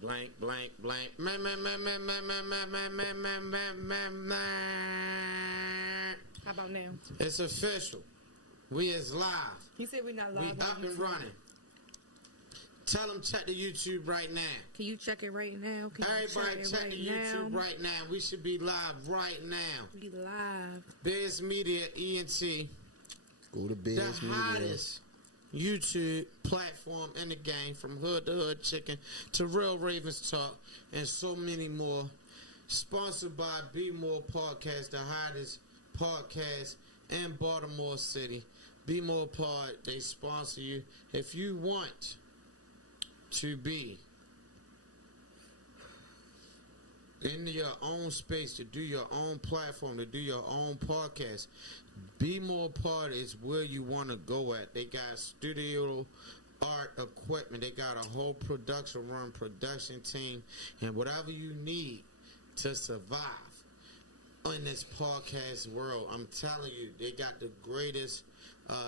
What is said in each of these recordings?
blank, blank, blank. How about now? It's official. We is live. He said we're not live. We up and running. Tell them check the YouTube right now. Can you check it right now? Everybody check the YouTube right now. We should be live right now. We live. BizMedia, ENT. Go to BizMedia. The hottest YouTube platform in the game, from hood to hood chicken to Real Ravens Talk and so many more. Sponsored by BMore Podcast, the hottest podcast in Baltimore City. BMore Pod, they sponsor you. If you want to be in your own space, to do your own platform, to do your own podcast, BMore Pod is where you want to go at. They got studio art equipment. They got a whole production team, and whatever you need to survive in this podcast world, I'm telling you, they got the greatest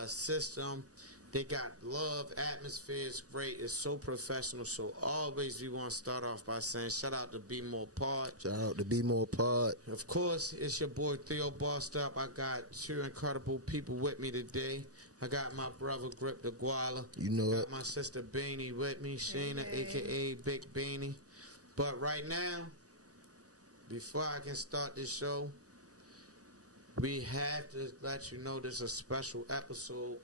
system. They got love, atmosphere is great, it's so professional. So always we want to start off by saying shout out to BMore Pod. Shout out to BMore Pod. Of course, it's your boy Theo bossed up. I got two incredible people with me today. I got my brother Grip the Gwalla. You know got it. my sister Beani with me, Sheena, aka Big Beani. But right now, before I can start this show, we have to let you know this is a special episode.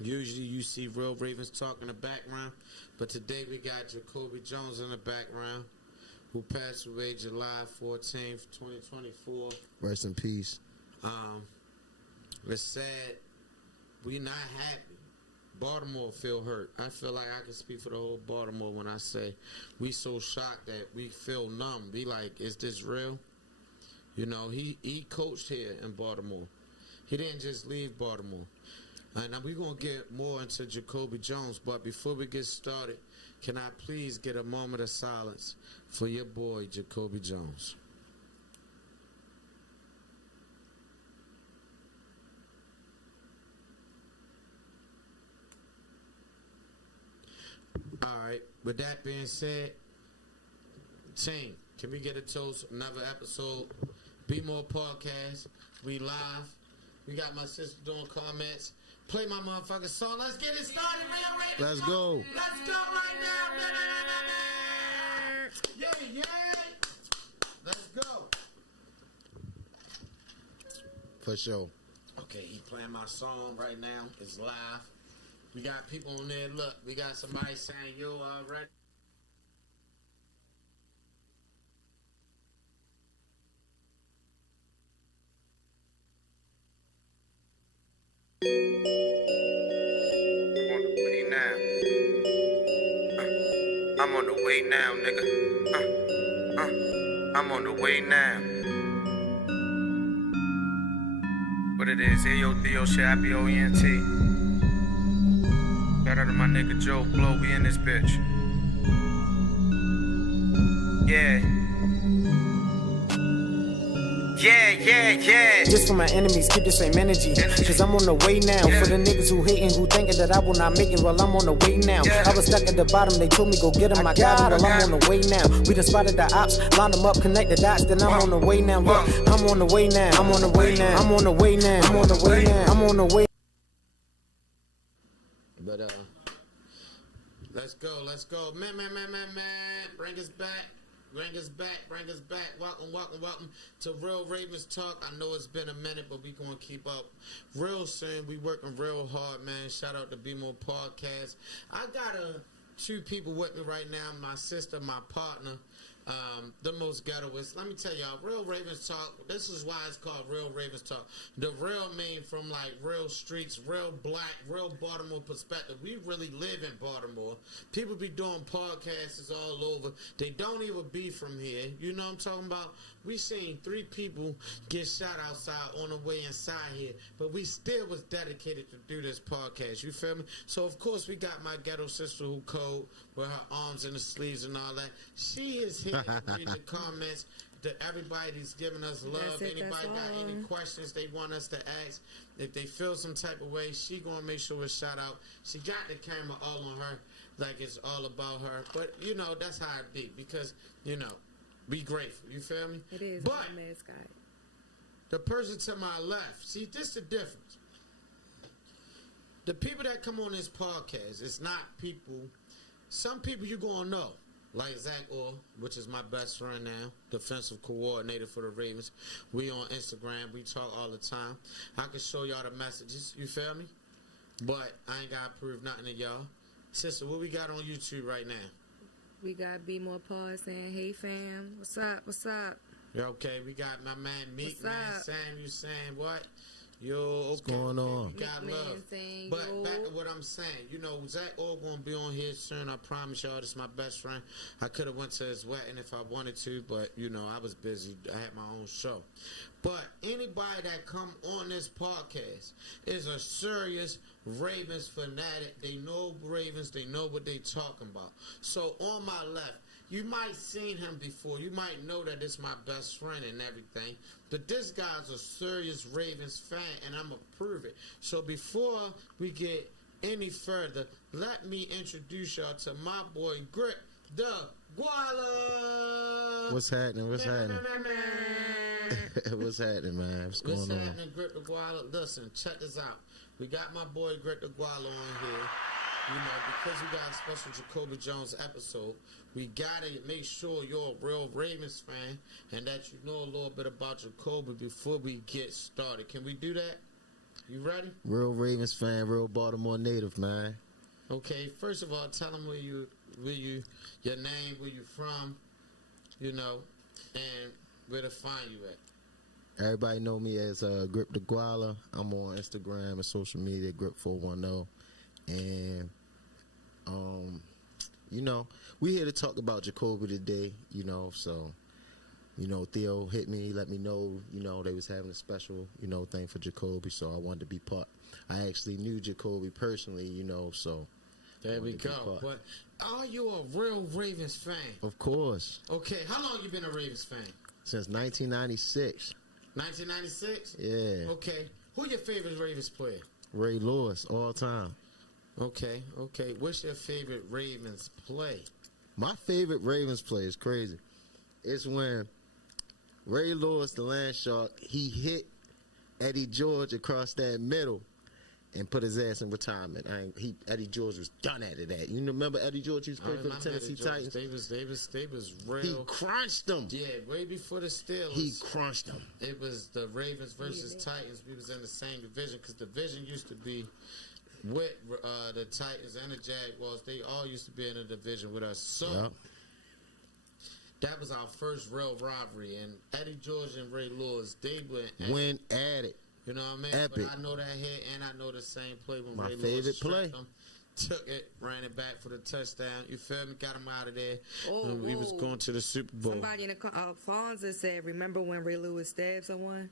Usually you see Real Ravens Talk in the background, but today we got Jacoby Jones in the background, who passed away July 14th, 2024. Rest in peace. It's sad. We not happy. Baltimore feel hurt. I feel like I can speak for the whole Baltimore when I say we so shocked that we feel numb. We like, is this real? You know, he coached here in Baltimore. He didn't just leave Baltimore. Now we're going to get more into Jacoby Jones, but before we get started, can I please get a moment of silence for your boy, Jacoby Jones? All right, with that being said, team, can we get a toast? Another episode, BMore Podcast, we live. We got my sister doing comments. Play my motherfucking song. Let's get it started, Real Ravens. Let's go. Let's go right now. Yeah, yeah. Let's go. For sure. Okay, he playing my song right now. It's live. We got people on there. Look, we got somebody saying, yo, already. I'm on the way now, nigga. I'm on the way now. What it is, Theo, shit, IBOENT. Shout out to my nigga Joe Blow, we in this bitch. Yeah. Just for my enemies, keep the same energy. Cause I'm on the way now. For the niggas who hating, who thinking that I will not make it, well, I'm on the way now. I was stuck at the bottom, they told me go get him, I got him, well, I'm on the way now. We done spotted the ops, line them up, connect the dots, then I'm on the way now. Look, I'm on the way now. I'm on the way now. I'm on the way now. I'm on the way now. I'm on the way. But, let's go. Man. Bring us back. Welcome to Real Ravens Talk. I know it's been a minute, but we gonna keep up real soon. We working real hard, man. Shout out to BMore Podcast. I got two people with me right now. My sister, my partner, the most ghettoist. Let me tell y'all, Real Ravens Talk, this is why it's called Real Ravens Talk. The real mean from like real streets, real black, real Baltimore perspective. We really live in Baltimore. People be doing podcasts all over. They don't even be from here. You know what I'm talking about? We seen 3 people get shot outside on the way inside here, but we still was dedicated to do this podcast. You feel me? So of course we got my ghetto sister who cold with her arms in the sleeves and all that. She is here reading the comments. To everybody's giving us love. Anybody got any questions they want us to ask? If they feel some type of way, she gonna make sure it's shout out. She got the camera all on her. like it's all about her. But, you know, that's how it be. Because, you know, be grateful. You feel me? It is But my mascot. the person to my left, see, this the difference. The people that come on this podcast, it's not people, some people you're going to know. Like Zach Orr, which is my best friend now, defensive coordinator for the Ravens. We on Instagram. We talk all the time. I can show y'all the messages. You feel me? But I ain't got to prove nothing to y'all. Sister, what we got on YouTube right now? We got BMore Pod saying, hey fam, what's up, what's up? Yeah, okay, we got my man Meek, What's man, up? Sam, you saying what? Yo, okay. What's going on? We got Meek man love. saying, But yo. back to what I'm saying, you know, Zach all gonna be on here soon. I promise y'all, this is my best friend. I could have went to his wedding if I wanted to, but you know, I was busy. I had my own show. But anybody that come on this podcast is a serious Ravens fanatic. They know Ravens. They know what they talking about. So on my left, you might seen him before. You might know that it's my best friend and everything. But this guy's a serious Ravens fan, and I'm going to prove it. So before we get any further, let me introduce y'all to my boy, Grip the Gwalla. What's happening? What's happening? What's happening, man? What's going What's on? happening, Grip the Gwalla? Listen, check this out. We got my boy, Grip the Gwalla, on here. You know, because we got a special Jacoby Jones episode, we gotta make sure you're a real Ravens fan and that you know a little bit about Jacoby before we get started. Can we do that? You ready? Real Ravens fan, real Baltimore native, man. Okay. First of all, tell them your name, where you from, you know, and where to find you at. Everybody know me as Grip the Gwalla. I'm on Instagram and social media, Grip410. And, you know, we here to talk about Jacoby today, you know, so, you know, Theo hit me, let me know, you know, they was having a special, you know, thing for Jacoby, so I wanted to be part. I actually knew Jacoby personally, you know, so. There we go. But are you a real Ravens fan? Of course. Okay, how long you been a Ravens fan? Since 1996. 1996? Yeah. Okay. Who your favorite Ravens player? Ray Lewis, all time. Okay. What's your favorite Ravens play? My favorite Ravens play is crazy. It's when Ray Lewis, the land shark, he hit Eddie George across that middle and put his ass in retirement. Eddie George was done after that. You remember Eddie George used to play for the Tennessee Titans? They was real. He crunched them. Yeah, way before the Steelers. He crunched them. It was the Ravens versus Titans. We was in the same division because the division used to be with the Titans and the Jaguars. They all used to be in a division with us. So Yep. that was our first real rivalry. And Eddie George and Ray Lewis, they Went at it. You know what I mean? Epic. But I know that hit, and I know the same play when My Ray favorite Lewis play. stripped him, took it, ran it back for the touchdown. You feel me? Got him out of there. Oh, And we was whoa. going to the Super Bowl. Somebody in the Fonza said, remember when Ray Lewis stabbed someone?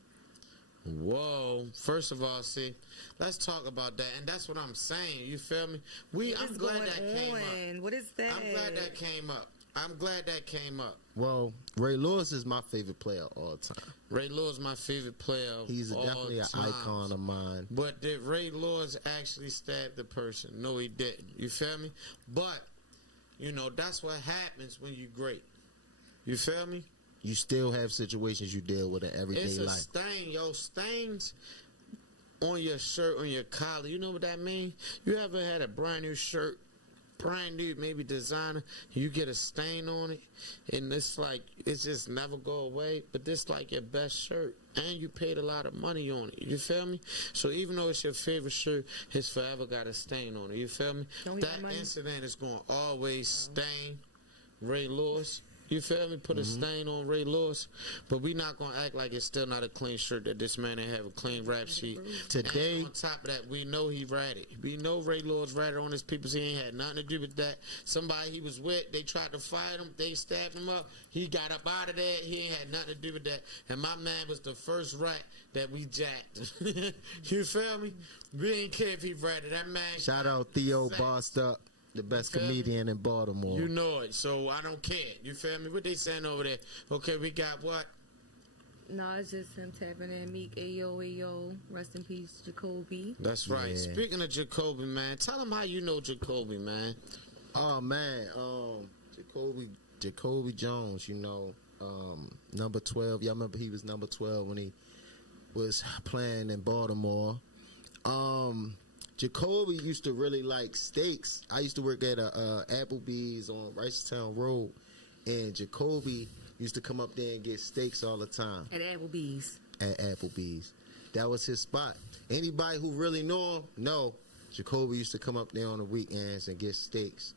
Whoa. First of all, see, let's talk about that. And that's what I'm saying. You feel me? What I'm is glad going that came on? up. What is that? I'm glad that came up. I'm glad that came up. Well, Ray Lewis is my favorite player of all time. Ray Lewis my favorite player of He's all definitely an times. icon of mine. But did Ray Lewis actually stab the person? No, he didn't. You feel me? But, you know, that's what happens when you great. You feel me? You still have situations you deal with in everyday It's a life. stain, yo. Stains on your shirt, on your collar. You know what that means? You ever had a brand new shirt, brand new, maybe designer, you get a stain on it, and it's like, it's just never go away, but this like your best shirt, and you paid a lot of money on it. You feel me? So even though it's your favorite shirt, it's forever got a stain on it. You feel me? Don't we have That money? incident is going to always stain Ray Lewis. You feel me? Put a stain on Ray Lewis, but we not gonna act like it's still not a clean shirt. That this man ain't have a clean rap sheet. Today- And on top of that, we know he ratted. We know Ray Lewis ratted on his people. He ain't had nothing to do with that. Somebody he was with, they tried to fight him. They stabbed him up. He got up out of there. He ain't had nothing to do with that. And my man was the first rat that we jacked. You feel me? We ain't care if he ratted. That man. Shout out Theo, Sex. bossed up, the best feel me? comedian in Baltimore. You know it, so I don't care. You feel me? What they saying over there? Okay, we got what? No, it's just him tapping in. Meek, ayo. Rest in peace, Jacoby. That's right. Yeah. Speaking of Jacoby, man, tell him how you know Jacoby, man. Oh man, Jacoby Jones, number 12. Y'all remember he was number 12 when he was playing in Baltimore. Jacoby used to really like steaks. I used to work at Applebee's on Ricerstown Road, and Jacoby used to come up there and get steaks all the time. At Applebee's. At Applebee's. That was his spot. Anybody who really know him, know Jacoby used to come up there on the weekends and get steaks.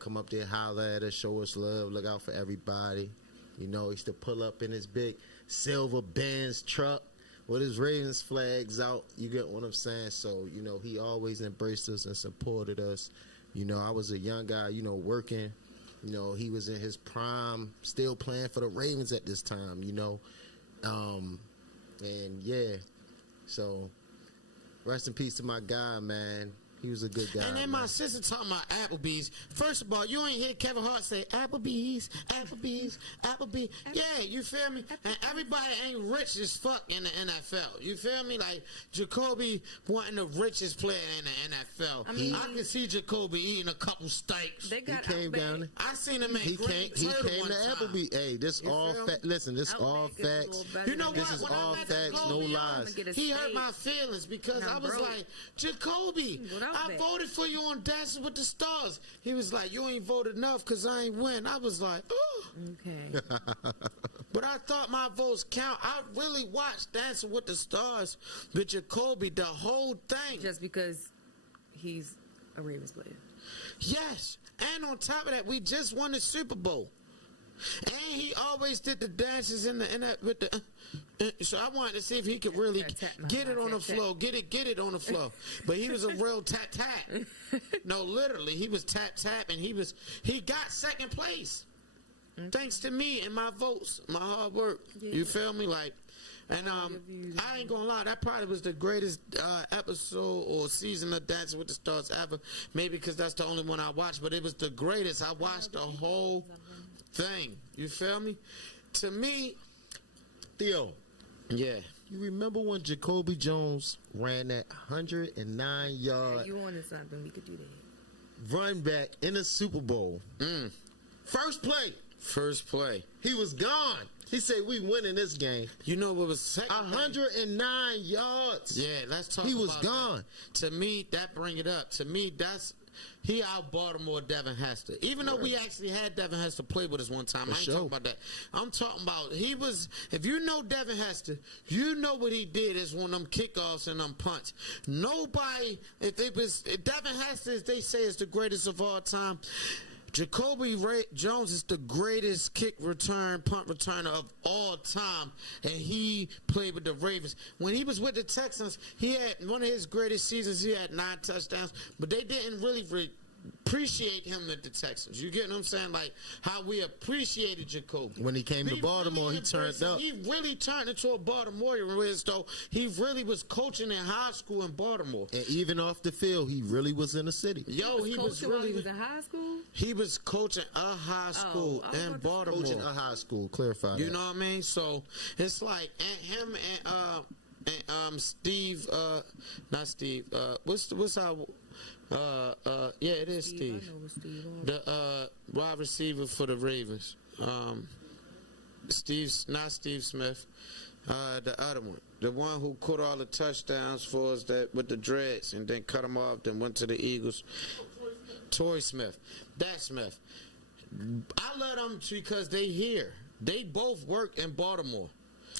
Come up there, holler at us, show us love, look out for everybody. He used to pull up in his big silver Benz truck with his Ravens flags out. You get what I'm saying? So, he always embraced us and supported us. I was a young guy, working. He was in his prime, still playing for the Ravens at this time, and yeah, so rest in peace to my guy, man. He was a good guy. And then my sister talking about Applebee's. First of all, you ain't hear Kevin Hart say Applebee's. Yeah, you feel me? And everybody ain't rich as fuck in the NFL. You feel me? Like Jacoby wasn't the richest player in the NFL. I can see Jacoby eating a couple steaks. They got he came down. I seen him at He Green came Turtle to one time. Applebee's. Hey, this all facts. Listen, this all facts. You know This what? is When I all met facts, no Jacoby, lies. He hurt my feelings because I was like, Jacoby, I voted for you on Dancing with the Stars. He was like, you ain't voted enough because I ain't win. I was like, oh. Okay. But I thought my votes count. I really watched Dancing with the Stars with Jacoby, the whole thing. Just because he's a Ravens player. Yes. And on top of that, we just won the Super Bowl. And he always did the dances with the. So I wanted to see if he could really get it on the floor, get it on the floor. But he was a real tap. No, literally, he was tap, and he got second place, thanks to me and my votes, my hard work. Yeah. You feel me, like. And I ain't gonna lie, that probably was the greatest episode or season of Dancing with the Stars ever. Maybe because that's the only one I watched, but it was the greatest. I watched the whole thing. You feel me? To me, Theo. Yeah. You remember when Jacoby Jones ran that 109 yard You wanted something, we could do that. Run back in the Super Bowl? First play. He was gone. He said, we winning this game. You know what was second? 109 yards. Yeah, let's talk about He was gone. That. To me, that bring it up. To me, he out Baltimore Devin Hester. Even though we actually had Devin Hester play with us one time. I ain't talking about that. I'm talking about if you know Devin Hester, you know what he did is one of them kickoffs and them punts. Nobody, if Devin Hester, as they say, is the greatest of all time, Jacoby Jones is the greatest punt returner of all time, and he played with the Ravens. When he was with the Texans, he had one of his greatest seasons. He had 9 touchdowns, but they didn't really appreciate him at the Texans. You get what I'm saying? Like how we appreciated Jacoby. When he came to Baltimore, he turned up. He really turned into a Baltimorean, though he really was coaching in high school in Baltimore. And even off the field, he really was in the city. He was in high school? He was coaching a high school in Baltimore. Coaching a high school, clarify You know what I mean? So it's like him and Steve, not Steve. What's our yeah, it is Steve. I know Steve. The wide receiver for the Ravens. Not Steve Smith. The other one. The one who caught all the touchdowns for us with the dreads and then cut them off, then went to the Eagles. Torrey Smith. That Smith. I love them because they here. They both work in Baltimore.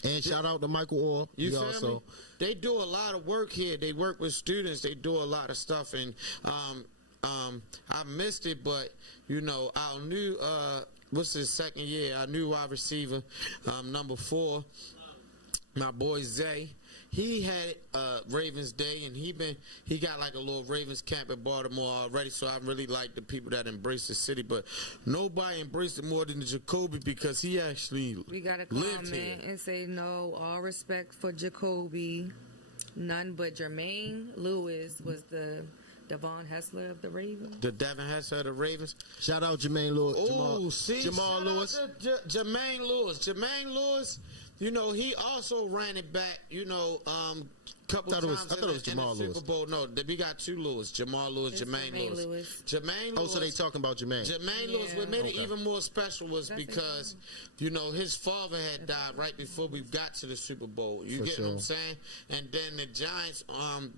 And shout out to Michael Orr. You feel me? They do a lot of work here. They work with students. They do a lot of stuff. And I missed it, but, our new, what's his second year? Our new wide receiver, number 4, my boy Zay. He had Ravens Day, and he got like a little Ravens camp in Baltimore already. So I really like the people that embrace the city, but nobody embraced it more than Jacoby because he actually we gotta lived comment here. and say no. All respect for Jacoby. None but Jermaine Lewis was the Devon Hessler of the Ravens. The Devin Hester of the Ravens. Shout out Jermaine Lewis. Jamal Lewis. Jermaine Lewis. Jermaine Lewis. He also ran it back, couple times. I thought it was Jamal in the Lewis. Super Bowl. No, we got two Lewis. Jamal Lewis, It's Jermaine Lewis. Jermaine Lewis. Oh, so they talking about Jermaine. Jermaine Lewis. Yeah. What made it Okay. even more special was That's because, you know, his father had died right before we got to the Super Bowl. You For get what I'm sure. saying? And then the Giants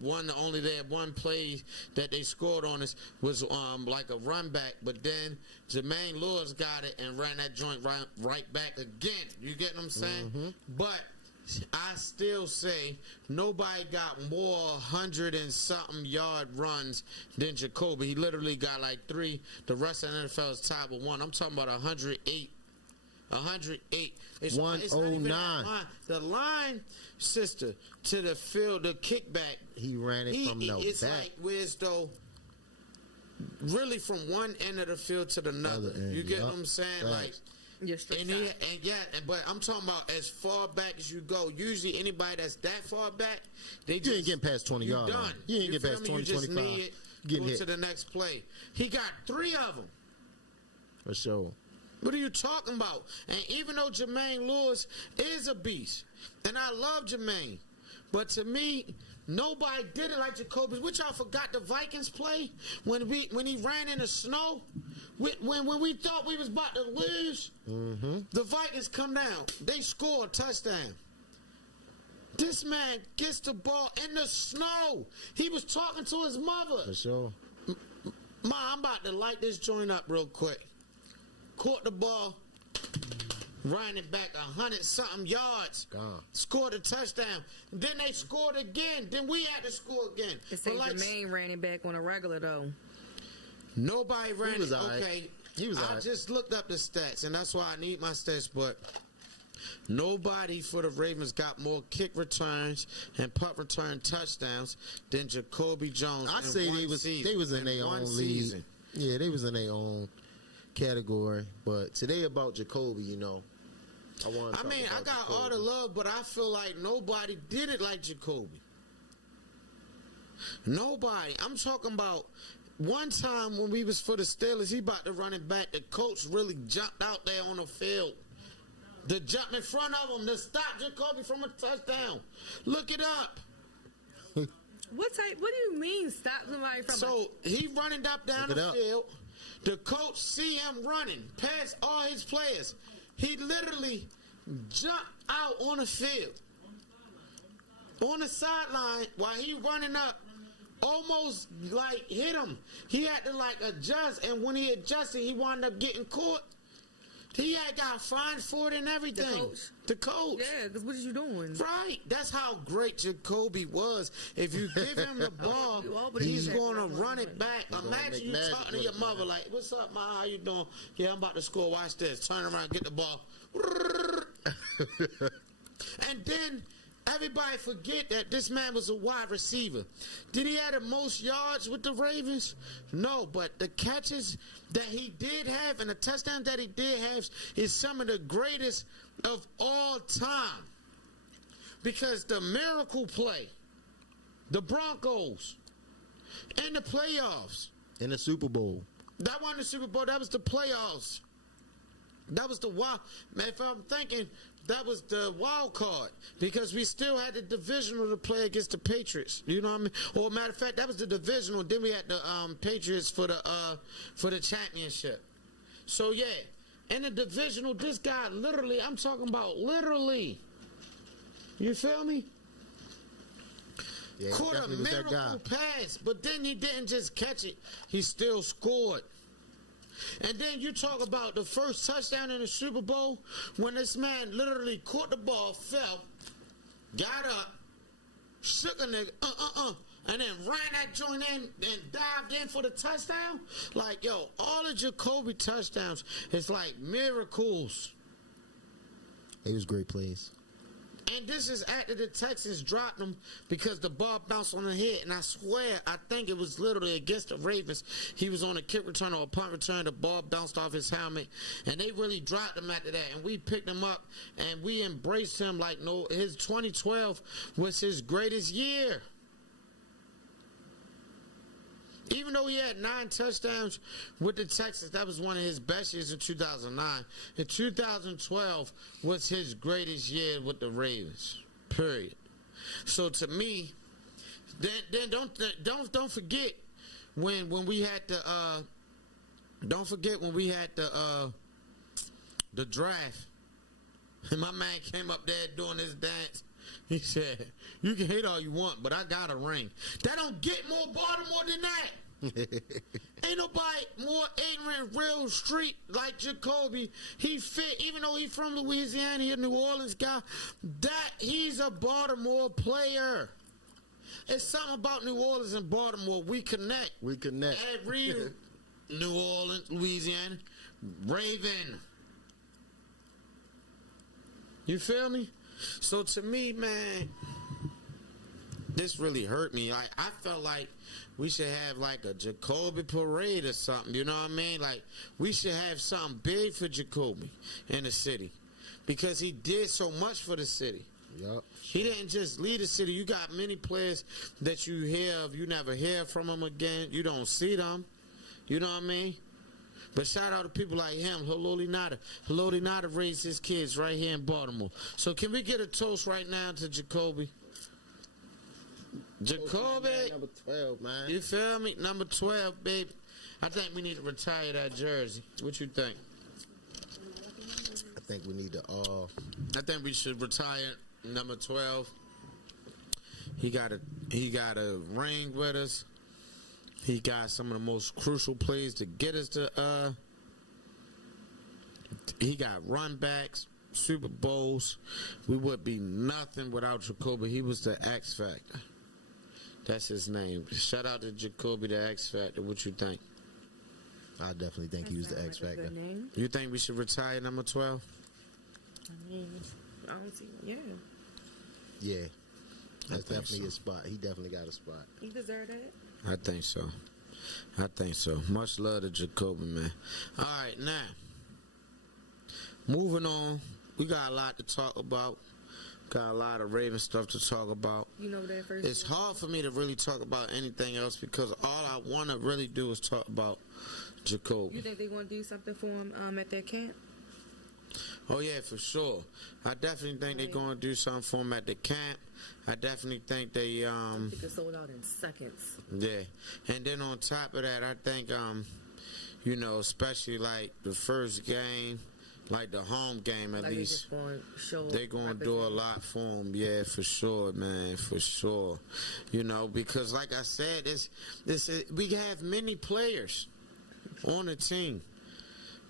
won. Only they had one play that they scored on us was like a run back, but then Jermaine Lewis got it and ran that joint right back again. You get what I'm saying? But I still say nobody got more 100 and something yard runs than Jacoby. He literally got like 3. The rest of the NFL is tied with 1. I'm talking about 108. 108. It's not even that 109. line. The line, sister, to the field, the kickback. He ran it from the It's back. like where's though. Really, from one end of the field to the other. Other end, You get yup. what I'm saying? Facts. Your straight And, shot. but I'm talking about as far back as you go. Usually, anybody that's that far back, they You just ain't getting past 20 you yards. done. man. You ain't get feel past me? 20, You just 25. need it, Getting go hit. to the next play. He got 3 of them. For sure. What are you talking about? And even though Jermaine Lewis is a beast, and I love Jermaine, but to me, nobody did it like Jacoby. Which I forgot the Vikings play when he ran in the snow. When we thought we was about to lose, the Vikings come down. They score a touchdown. This man gets the ball in the snow. He was talking to his mother. For sure. Ma, I'm about to light this joint up real quick. Caught the ball, ran it back 100-something yards. Gone. Scored a touchdown. Then they scored again. Then we had to score again. It But says like, Jermaine ran it back on a regular though. nobody ran was it. all right. Okay. He was all I right. just looked up the stats, and that's why I need my stats, but nobody for the Ravens got more kick returns and punt return touchdowns than Jacoby Jones. I in say one they was season. in their one own season. league. Yeah, they was in their own category. But today about Jacoby, you know, I want. I mean, I got all the love, but I feel like nobody did it like Jacoby. Nobody. I'm talking about one time when we was for the Steelers, he about to run it back. The coach really jumped out there on the field. To jump in front of him to stop Jacoby from a touchdown. Look it up. What do you mean stop somebody from So he running up down Look it the up. field. The coach see him running past all his players. He literally jumped out on the field, on the sideline while he running up, almost like hit him. He had to like adjust, and when he adjusted, he wound up getting caught. He had got fined for it and everything. The coach. Yeah, because what are you doing? Right. That's how great Jacoby was. If you give him the ball, Well, but he's he's going to actually run running. it back. gonna Imagine make you magic talking to with your it, mother man. like, what's up, Ma? How you doing? Yeah, I'm about to score. Watch this. Turn around, get the ball. And then everybody forget that this man was a wide receiver. Did he have the most yards with the Ravens? No, but the catches that he did have and the touchdowns that he did have is some of the greatest of all time. Because the miracle play, the Broncos, in the playoffs, in the Super Bowl. that wasn't the Super Bowl, that was the playoffs. That was the wild. Man, if I'm thinking, that was the wild card because we still had the divisional to play against the Patriots. You know what I mean? Or matter of fact, that was the divisional. Then we had the Patriots for the championship. So yeah, in the divisional, this guy literally, I'm talking about literally. You feel me? Yeah, he Caught a definitely was that guy. miracle pass, but then he didn't just catch it. He still scored. And then you talk about the first touchdown in the Super Bowl when this man literally caught the ball, fell, got up, shook a nigga, and then ran that joint in and dived in for the touchdown. Like, yo, all the Jacoby touchdowns is like miracles. It was great plays. And this is after the Texans dropped him because the ball bounced on the head. And I swear, I think it was literally against the Ravens. He was on a kick return or a punt return. The ball bounced off his helmet. And they really dropped him after that. And we picked him up and we embraced him like no. His 2012 was his greatest year. Even though he had 9 touchdowns with the Texans, that was one of his best years in 2009. In 2012 was his greatest year with the Ravens, period. So to me, Then don't forget when we had the don't forget when we had the draft. And my man came up there doing his dance. He said, "You can hate all you want, but I got a ring." That don't get more Baltimore than that. Ain't nobody more ignorant, real street like Jacoby. He fit, even though he's from Louisiana, he a New Orleans guy. That he's a Baltimore player. It's something about New Orleans and Baltimore. We connect. We connect. Every New Orleans, Louisiana, Raven. You feel me? So to me, man, this really hurt me. I felt like we should have like a Jacoby parade or something. You know what I mean? Like we should have something big for Jacoby in the city because he did so much for the city. Yep. He didn't just lead the city. You got many players that you hear of. You never hear from them again. You don't see them. You know what I mean? But shout out to people like him, Haloli Nada. Haloli Nada raised his kids right here in Baltimore. So can we get a toast right now to Jacoby? Jacoby. Number 12, man. You feel me? Number 12, baby. I think we need to retire that jersey. What you think? I think we need to I think we should retire number 12. He got a ring with us. He got some of the most crucial plays to get us to he got run backs, Super Bowls. We would be nothing without Jacoby. He was the X Factor. That's his name. Shout out to Jacoby, the X Factor. What you think? I definitely think he was the X Factor. You think we should retire number 12? I mean, I don't see. Yeah. Yeah. That's think definitely so. his spot. He definitely got a spot. He deserved that. I think so. I think so. Much love to Jacoby, man. All right, now, moving on. We got a lot to talk about. Got a lot of Raven stuff to talk about. You know that first. It's hard for me to really talk about anything else because all I want to really do is talk about Jacoby. You think they want to do something for him at their camp? Oh, yeah, for sure. I definitely think they're going to do something for him at the camp. I definitely think they, I think it sold out in seconds. yeah. And then on top of that, I think, you know, especially like the first game, like the home game at Like least, they're going to do a lot for him. Yeah, for sure, man, for sure. You know, because like I said, we have many players on the team.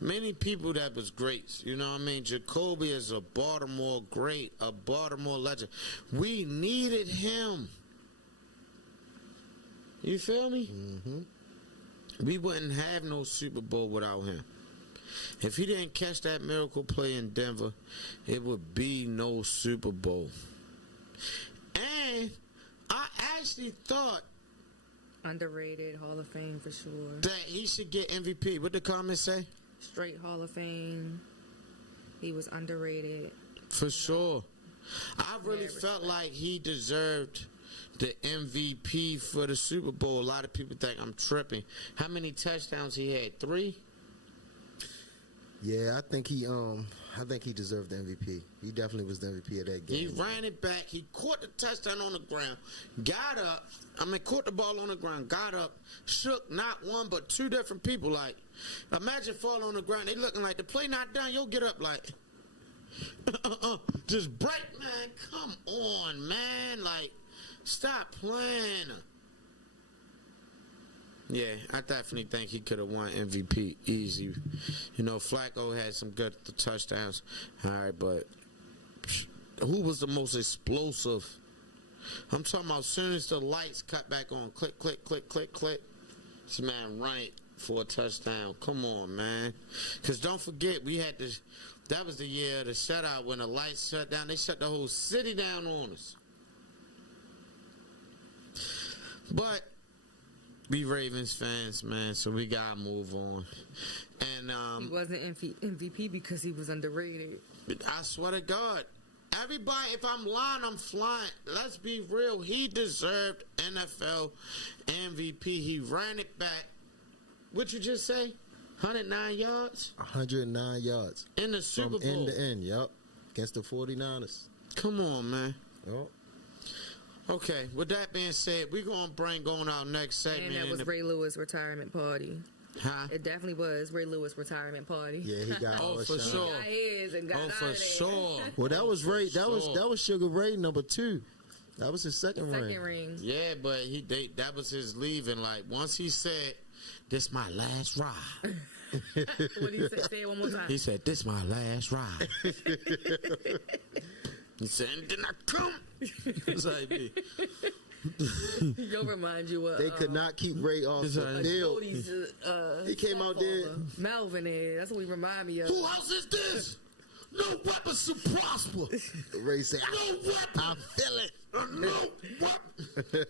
Many people that was greats, you know what I mean? Jacoby is a Baltimore great, a Baltimore legend. We needed him. You feel me? Mm-hmm. We wouldn't have no Super Bowl without him. If he didn't catch that miracle play in Denver, it would be no Super Bowl. And I actually thought Underrated, Hall of Fame for sure. that he should get MVP. What the comments say? Straight Hall of Fame. He was underrated. For sure. I really Very felt like he deserved the MVP for the Super Bowl. A lot of people think I'm tripping. How many touchdowns he had? 3? Yeah, I think he deserved the MVP. He definitely was the MVP of that game. He ran it back. He caught the touchdown on the ground. Caught the ball on the ground. Got up. Shook not one but 2 different people. Like, imagine falling on the ground. They looking like the play not done. You'll get up like, just break, man. Come on, man. Like, stop playing. Yeah, I definitely think he could have won MVP easy. You know, Flacco had some good touchdowns. All right, but who was the most explosive? I'm talking about as soon as the lights cut back on, click, click, click, click, click. This man right for a touchdown. Come on, man. Because don't forget, that was the year of the shutout when the lights shut down. They shut the whole city down on us. But we Ravens fans, man, so we gotta move on. And He wasn't MVP because he was underrated. I swear to God, everybody, if I'm lying, I'm flying. Let's be real. He deserved NFL MVP. He ran it back. What'd you just say? 109 yards? 109 yards. In the Super From Bowl. end to end, yep. Against the 49ers. Come on, man. Yep. Okay, with that being said, we're going to bring on our next segment. And that was Ray Lewis' retirement party. Huh? It definitely was Ray Lewis' retirement party. Yeah, he got all for shine. sure. He got his and got out For of there. sure. Well, that was Ray. That was Sugar Ray number 2. That was his second ring. ring. Yeah, but that was his leaving. Like, once he said, "This my last ride." What did he say? Say it one more time. He said, "This my last ride." He said, "And then I come." It's like me. You'll remind you of. They could not keep Ray off the field. He came out there. Melvin is. That's what he remind me of. Who house is this? No weapons to prosper. Ray said, No weapon. I feel it. No weapon.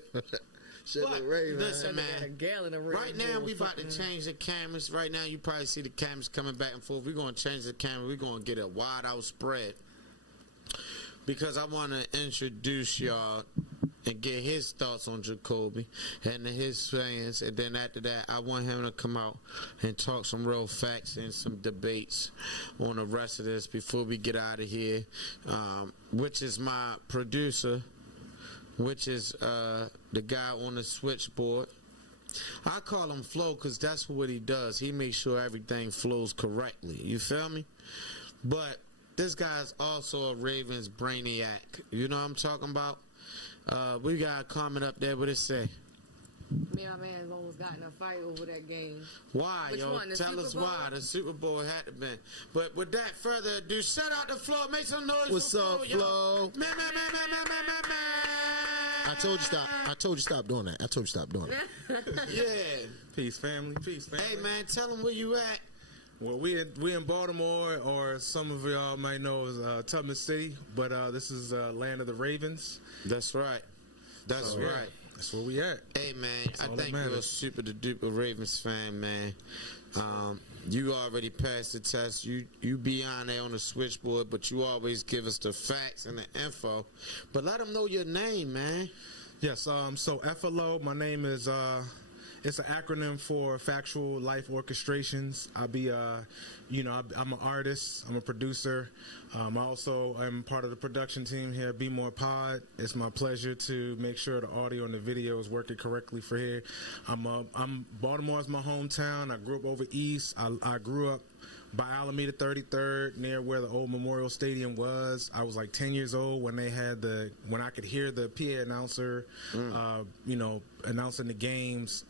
Sugar Ray, man. Listen, Got a man. gallon of Red Right now, Bull we about to fucking- change the cameras. Right now, you probably see the cameras coming back and forth. We're going to change the camera. We're going to get a wide out spread. Because I want to introduce y'all and get his thoughts on Jacoby and his fans. And then after that, I want him to come out and talk some real facts and some debates on the rest of this before we get out of here, which is my producer, which is the guy on the switchboard. I call him Flo because that's what he does. He makes sure everything flows correctly. You feel me? But this guy's also a Ravens brainiac. You know what I'm talking about? We got a comment up there. What it say? Me and my man almost got in a fight over that game. Why, Which yo? one, the Tell Super us Bowl? why. The Super Bowl had to be. But with that further ado, shout out to Flo. Make some noise What's for up, yo. Flo? Man. I told you stop doing that. Yeah. Peace, family. Peace, family. Hey, man, tell them where you at. Well, we in Baltimore, or some of y'all might know as Tubman City, but this is land of the Ravens. That's right. That's So, yeah, right. that's where we at. Hey, man, I all that think you're a matters. super duper Ravens fan, man. You already passed the test. You be on there on the switchboard, but you always give us the facts and the info. But let them know your name, man. Yes. So F.L.O. My name is. It's an acronym for Factual Life Orchestrations. I'll be, I'm an artist. I'm a producer. I also am part of the production team here at BMore Pod. It's my pleasure to make sure the audio and the video is working correctly for here. Baltimore's my hometown. I grew up over east. I grew up by Alameda 33rd, near where the old Memorial Stadium was. I was like 10 years old when when I could hear the PA announcer, announcing the games.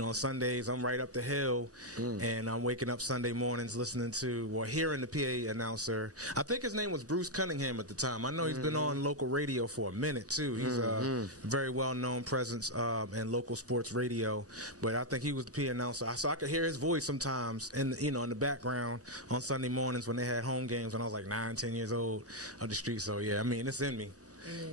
On Sundays, I'm right up the hill, and I'm waking up Sunday mornings listening to or hearing the PA announcer. I think his name was Bruce Cunningham at the time. I know he's been on local radio for a minute too. He's a very well-known presence in local sports radio, but I think he was the PA announcer. So I could hear his voice sometimes in the background on Sunday mornings when they had home games when I was like 9, 10 years old on the street. So yeah, I mean, it's in me.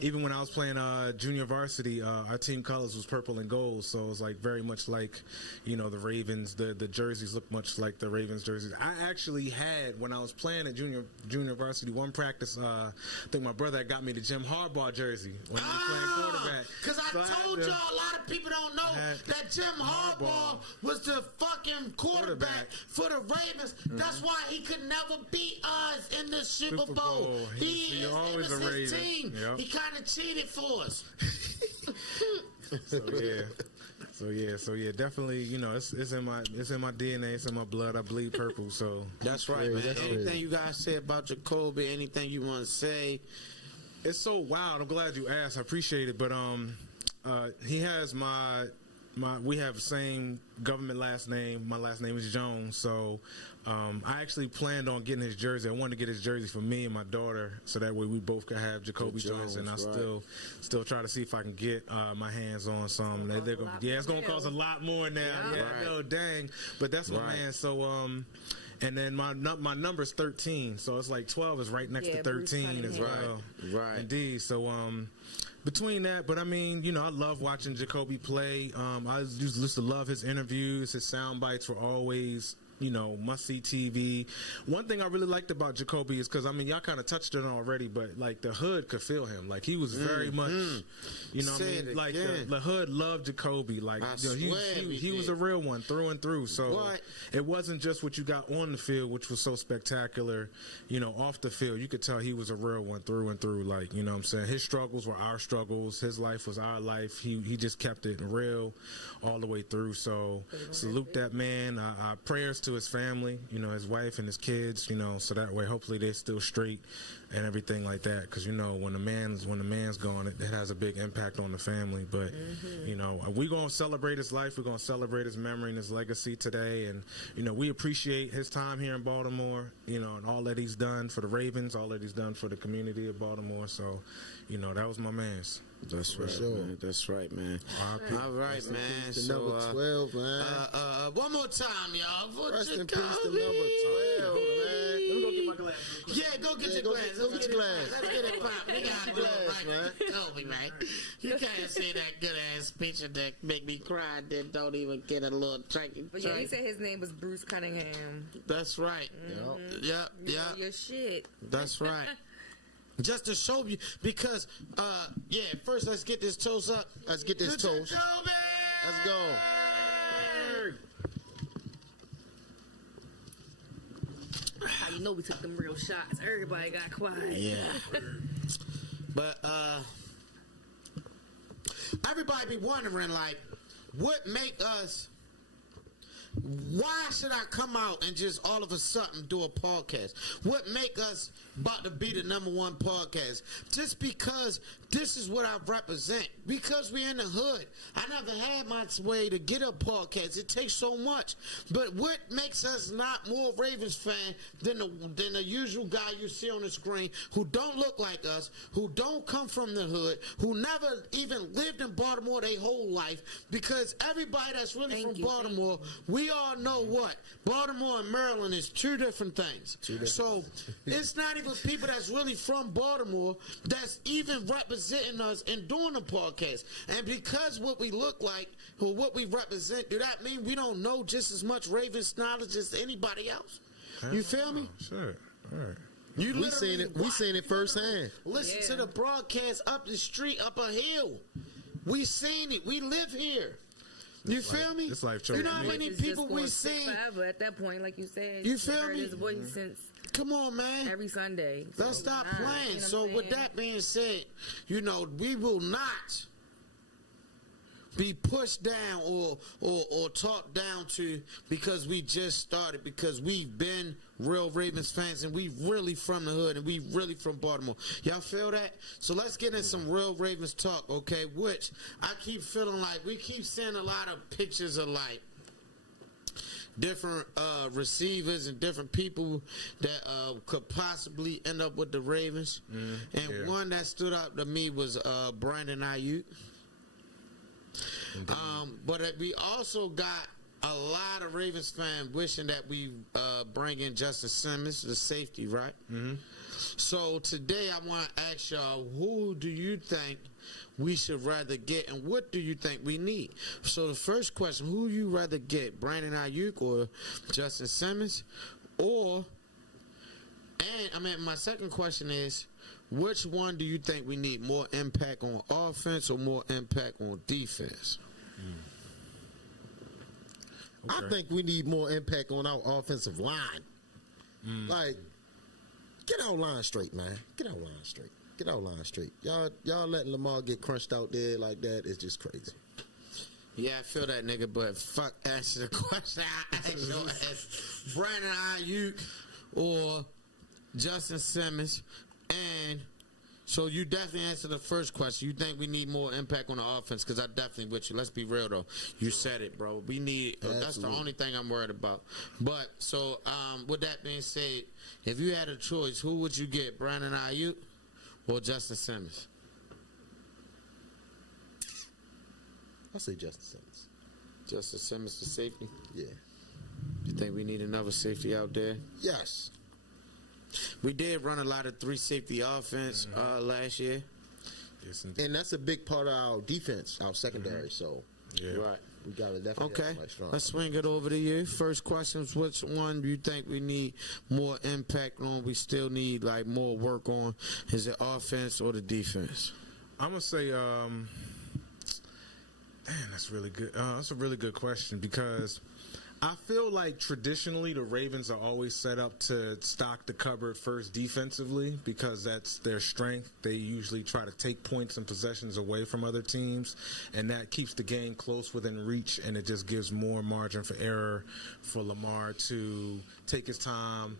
Even when I was playing junior varsity, our team colors was purple and gold, so it was like very much like, the Ravens. The jerseys look much like the Ravens jerseys. I actually had, when I was playing at junior varsity, one practice. I think my brother had got me the Jim Harbaugh jersey when he was playing quarterback. Because I told y'all a lot of people don't know that Jim Harbaugh was the fucking quarterback for the Ravens. That's why he could never beat us in the Super Bowl. He always was a his Raven. team. Yep. He kind of cheated for us. So yeah, definitely. It's in my DNA. It's in my blood. I bleed purple. So That's right, man. That's Anything crazy. you guys say about Jacoby? Anything you want to say? it's so wild. I'm glad you asked. I appreciate it. But he has we have the same government last name. My last name is Jones. So I actually planned on getting his jersey. I wanted to get his jersey for me and my daughter, so that way we both could have Jacoby Jones. And I right. still try to see if I can get my hands on some. It's gonna cost a lot more now. Yeah, Right. no, dang. But that's my Right. man. So and then my number's 13, so it's like 12 is right next to Bruce 13 as Cunningham. well. Right. Indeed. So between that, but I mean, I love watching Jacoby play. I used to love his interviews. His sound bites were always must-see TV. One thing I really liked about Jacoby is because, I mean, y'all kind of touched on it already, but, like, the hood could feel him. Like, he was very much, like, the hood loved Jacoby. Like, he was a real one through and through. So it wasn't just what you got on the field, which was so spectacular. Off the field, you could tell he was a real one through and through. Like, you know what I'm saying? His struggles were our struggles. His life was our life. He just kept it real all the way through. So salute that man. Our prayers to his family, his wife and his kids, so that way hopefully they're still straight and everything like that. Because when the man's gone, it has a big impact on the family. But we're gonna celebrate his life. We're gonna celebrate his memory and his legacy today. And we appreciate his time here in Baltimore. And all that he's done for the Ravens, all that he's done for the community of Baltimore. So, that was my man's. That's right, man. That's right, man. All right, man. So, number 12, man. One more time, y'all. Rest in peace to number 12, man. Let me go get my glass. Yeah, go get your glass. Go get your glass. Let's get it poppin'. We gotta do it right, man. Kobe, man. You can't say that good ass speech that make me cry, then don't even get a little drink. But yeah, he said his name was Bruce Cunningham. That's right. Yep. Your shit. That's right. Just to show you, because, first let's get this toast up. Let's get this toast. Jacoby! Let's go. How you know we took them real shots? Everybody got quiet. Yeah. But, everybody be wondering, like, what make us... Why should I come out and just all of a sudden do a podcast? What make us about to be the #1 podcast? Just because this is what I represent. Because we're in the hood. I never had my way to get a podcast. It takes so much. But what makes us not more Ravens fan than the usual guy you see on the screen who don't look like us, who don't come from the hood, who never even lived in Baltimore their whole life? Because everybody that's really from Baltimore, we all know what Baltimore and Maryland is two different things. So it's not even people that's really from Baltimore that's even representing us and doing the podcast. And because what we look like or what we represent, do that mean we don't know just as much Ravens knowledge as anybody else? You feel me? Sure. All right. We seen it firsthand. Listen to the broadcast up the street, up a hill. We seen it. We live here. You feel me? It's life You know how many people we seen? Forever at that point, like you said. You feel me? His voice since Come on, man. every Sunday. Let's stop playing. You know So what I'm with saying? that being said, we will not be pushed down or talked down to because we just started, because we've been real Ravens fans and we really from the hood and we really from Baltimore. Y'all feel that? So let's get in some real Ravens talk, okay? Which I keep feeling like we keep seeing a lot of pictures of like different receivers and different people that could possibly end up with the Ravens. One that stood out to me was Brandon Ayuk. But we also got a lot of Ravens fans wishing that we bring in Justice Simmons, the safety, right? So today I want to ask y'all, who do you think we should rather get, and what do you think we need? So the first question, who you rather get, Brandon Ayuk or Justice Simmons? My second question is, which one do you think we need more impact on offense or more impact on defense? I think we need more impact on our offensive line. Like, get our line straight, man. Get our line straight. Get our line straight. Y'all letting Lamar get crunched out there like that is just crazy. Yeah, I feel that, nigga, but fuck, answer the question I asked your ass. Brandon Ayuk or Justin Simmons. And so you definitely answered the first question. You think we need more impact on the offense? Because I definitely with you. Let's be real, though. You said it, bro. We need, that's the only thing I'm worried about. But, so, with that being said, if you had a choice, who would you get, Brandon Ayuk or Justin Simmons? I'll say Justin Simmons. Justin Simmons for safety? Yeah. You think we need another safety out there? Yes. We did run a lot of 3 safety offense last year. Yes, and that's a big part of our defense, our secondary. So, right. We got to definitely Okay, have much stronger. let's swing it over to you. First question is, which one do you think we need more impact on? We still need like more work on. Is it offense or the defense? I'm gonna say, damn, that's really good. That's a really good question because I feel like traditionally the Ravens are always set up to stock the cupboard first defensively because that's their strength. They usually try to take points and possessions away from other teams, and that keeps the game close within reach, and it just gives more margin for error for Lamar to take his time,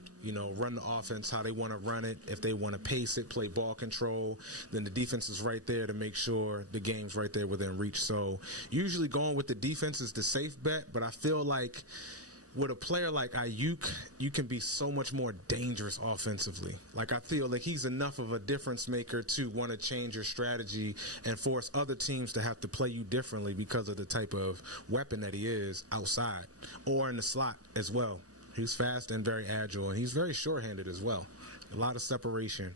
run the offense how they want to run it. If they want to pace it, play ball control, then the defense is right there to make sure the game's right there within reach. So usually going with the defense is the safe bet, but I feel like with a player like Ayuk, you can be so much more dangerous offensively. Like, I feel like he's enough of a difference maker to want to change your strategy and force other teams to have to play you differently because of the type of weapon that he is outside or in the slot as well. He's fast and very agile, and he's very short-handed as well. A lot of separation.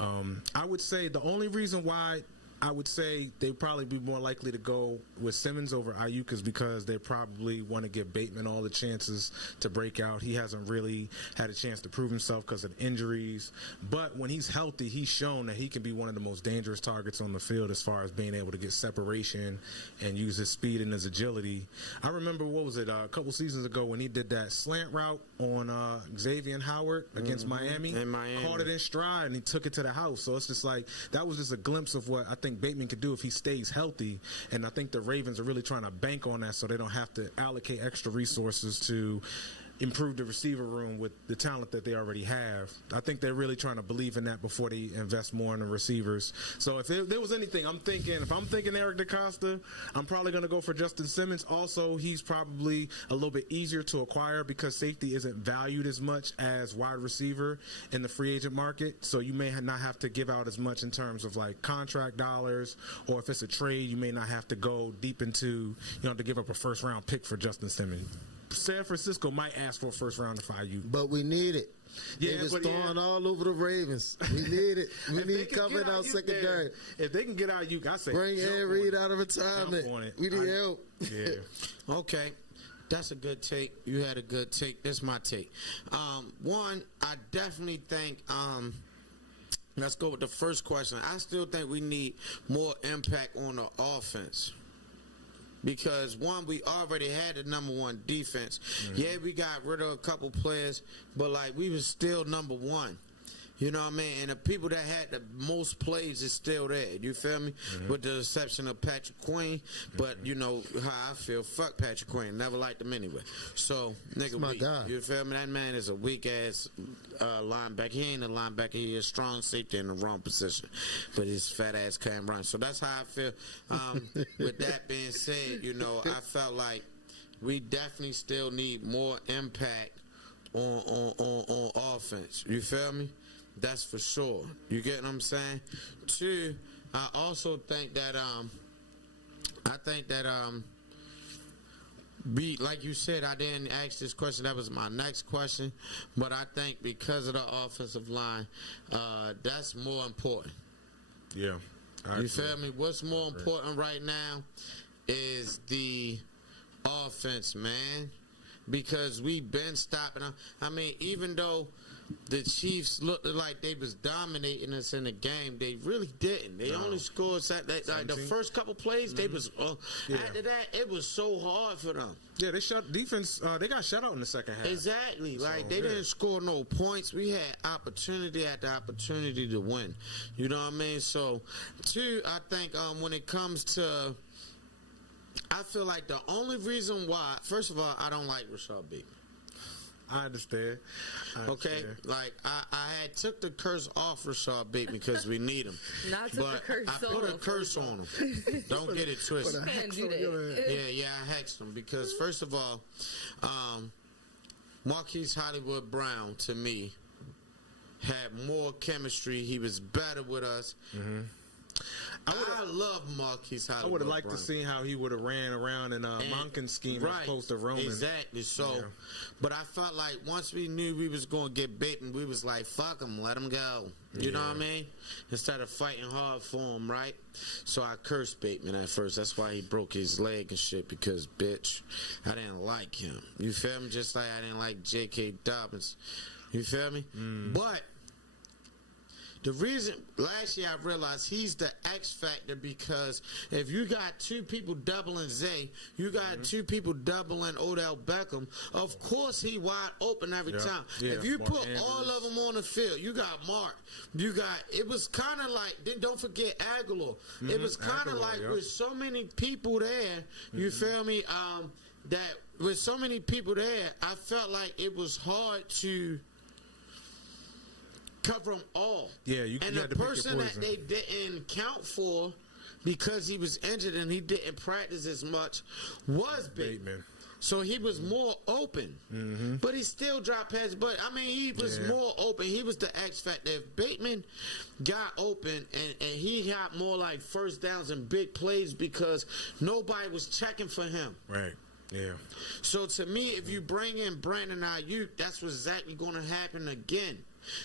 I would say the only reason why I would say they'd probably be more likely to go with Simmons over Ayuk is because they probably want to give Bateman all the chances to break out. He hasn't really had a chance to prove himself because of injuries. But when he's healthy, he's shown that he can be one of the most dangerous targets on the field as far as being able to get separation and use his speed and his agility. I remember, a couple seasons ago when he did that slant route on Xavier Howard against Miami. In Miami. Caught it in stride, and he took it to the house. So it's just like, that was just a glimpse of what I think Bateman could do if he stays healthy, and I think the Ravens are really trying to bank on that so they don't have to allocate extra resources to improve the receiver room with the talent that they already have. I think they're really trying to believe in that before they invest more in the receivers. So if there was anything, if I'm thinking Eric DeCosta, I'm probably going to go for Justin Simmons. Also, he's probably a little bit easier to acquire because safety isn't valued as much as wide receiver in the free agent market. So you may not have to give out as much in terms of like contract dollars, or if it's a trade, you may not have to go deep into, to give up a first round pick for Justin Simmons. San Francisco might ask for a first round if IU. But we need it. Yeah, it was throwing all over the Ravens. We need it. We need covering out secondary. If they can get IU, I say bring Ed Reed out of retirement. We need help. Yeah. Okay. That's a good take. You had a good take. That's my take. One, I definitely think let's go with the first question. I still think we need more impact on the offense. Because, one, we already had the number one defense. Mm-hmm. Yeah, we got rid of a couple players, but, we was still number one. You know what I mean? And the people that had the most plays is still there. You feel me? Mm-hmm. With the exception of Patrick Queen. But, you know how I feel. Fuck Patrick Queen. Never liked him anyway. So, nigga, my guy. You feel me? That man is a weak-ass linebacker. He ain't a linebacker. He is a strong safety in the wrong position. But his fat ass can't run. So, that's how I feel. With that being said, I felt like we definitely still need more impact on offense. You feel me? That's for sure. You get what I'm saying? Two, I also think that like you said, I didn't ask this question. That was my next question. But I think because of the offensive line, that's more important. Yeah. You feel me? What's more important right now is the offense, man. Because we've been stopping them. I mean, even though the Chiefs looked like they was dominating us in the game, they really didn't. They only scored the first couple plays. They was after that, it was so hard for them. Yeah, they shut defense. They got shut out in the second half. Exactly. They didn't score no points. We had opportunity after opportunity to win. You know what I mean? So, two, I think when it comes to, I feel like the only reason why, first of all, I don't like Rashad Bateman. I understand. Okay, I had took the curse off Rashad Bateman because we need him. Not took the curse I put a curse on him. Don't get it twisted. Can't do that. Yeah, I hexed him because first of all, Marquise Hollywood Brown to me had more chemistry. He was better with us. Mm-hmm. I love Marquise Hollywood. I would have liked Brown. to see how he would have ran around in a Monken scheme as opposed to Roman. Exactly. So, but I felt like once we knew we was going to get Bateman, we was like, fuck him, let him go. You know what I mean? Instead of fighting hard for him, right? So I cursed Bateman at first. That's why he broke his leg and shit, because, bitch, I didn't like him. You feel me? Just like I didn't like J.K. Dobbins. You feel me? But the reason last year I realized he's the X factor, because if you got two people doubling Zay, you got two people doubling Odell Beckham, of course he wide open every time. If you Mark put Andrews. all of them on the field, you got Mark, you got, it was kind of like, then don't forget Aguilar. It was kind of Aguilar, like with so many people there, you feel me, that with so many people there, I felt like it was hard to cover them all. Yeah, you and had the to pick your person that poison. they didn't count for because he was injured and he didn't practice as much was Bateman. So he was more open, but he still dropped passes. But I mean, he was more open. He was the X factor. If Bateman got open and he got more like first downs and big plays because nobody was checking for him. Right. Yeah. So to me, if you bring in Brandon Ayuk, that's what's exactly going to happen again.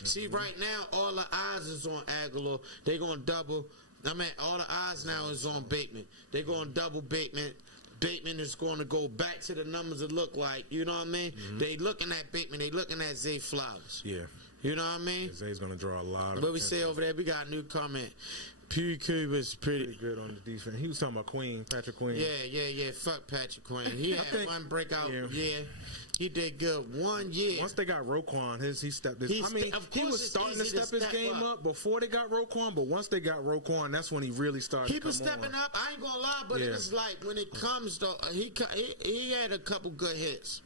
See, right now, all the eyes is on Aguilar. They're going to double. I mean, all the eyes now is on Bateman. They're going to double Bateman. Bateman is going to go back to the numbers it look like. You know what I mean? They looking at Bateman. They looking at Zay Flowers. Yeah. You know what I mean? Zay's going to draw a lot of But we attention. say over there, we got a new comment. PQ was pretty good on the defense. He was talking about Queen, Patrick Queen. Yeah. Fuck Patrick Queen. He had one breakout. Yeah. He did good 1 year. Once they got Roquan, he stepped his. He was starting to step his game up before they got Roquan, but once they got Roquan, that's when he really started. He was to come stepping on. up. I ain't gonna lie, but it was like when it comes to he had a couple good hits.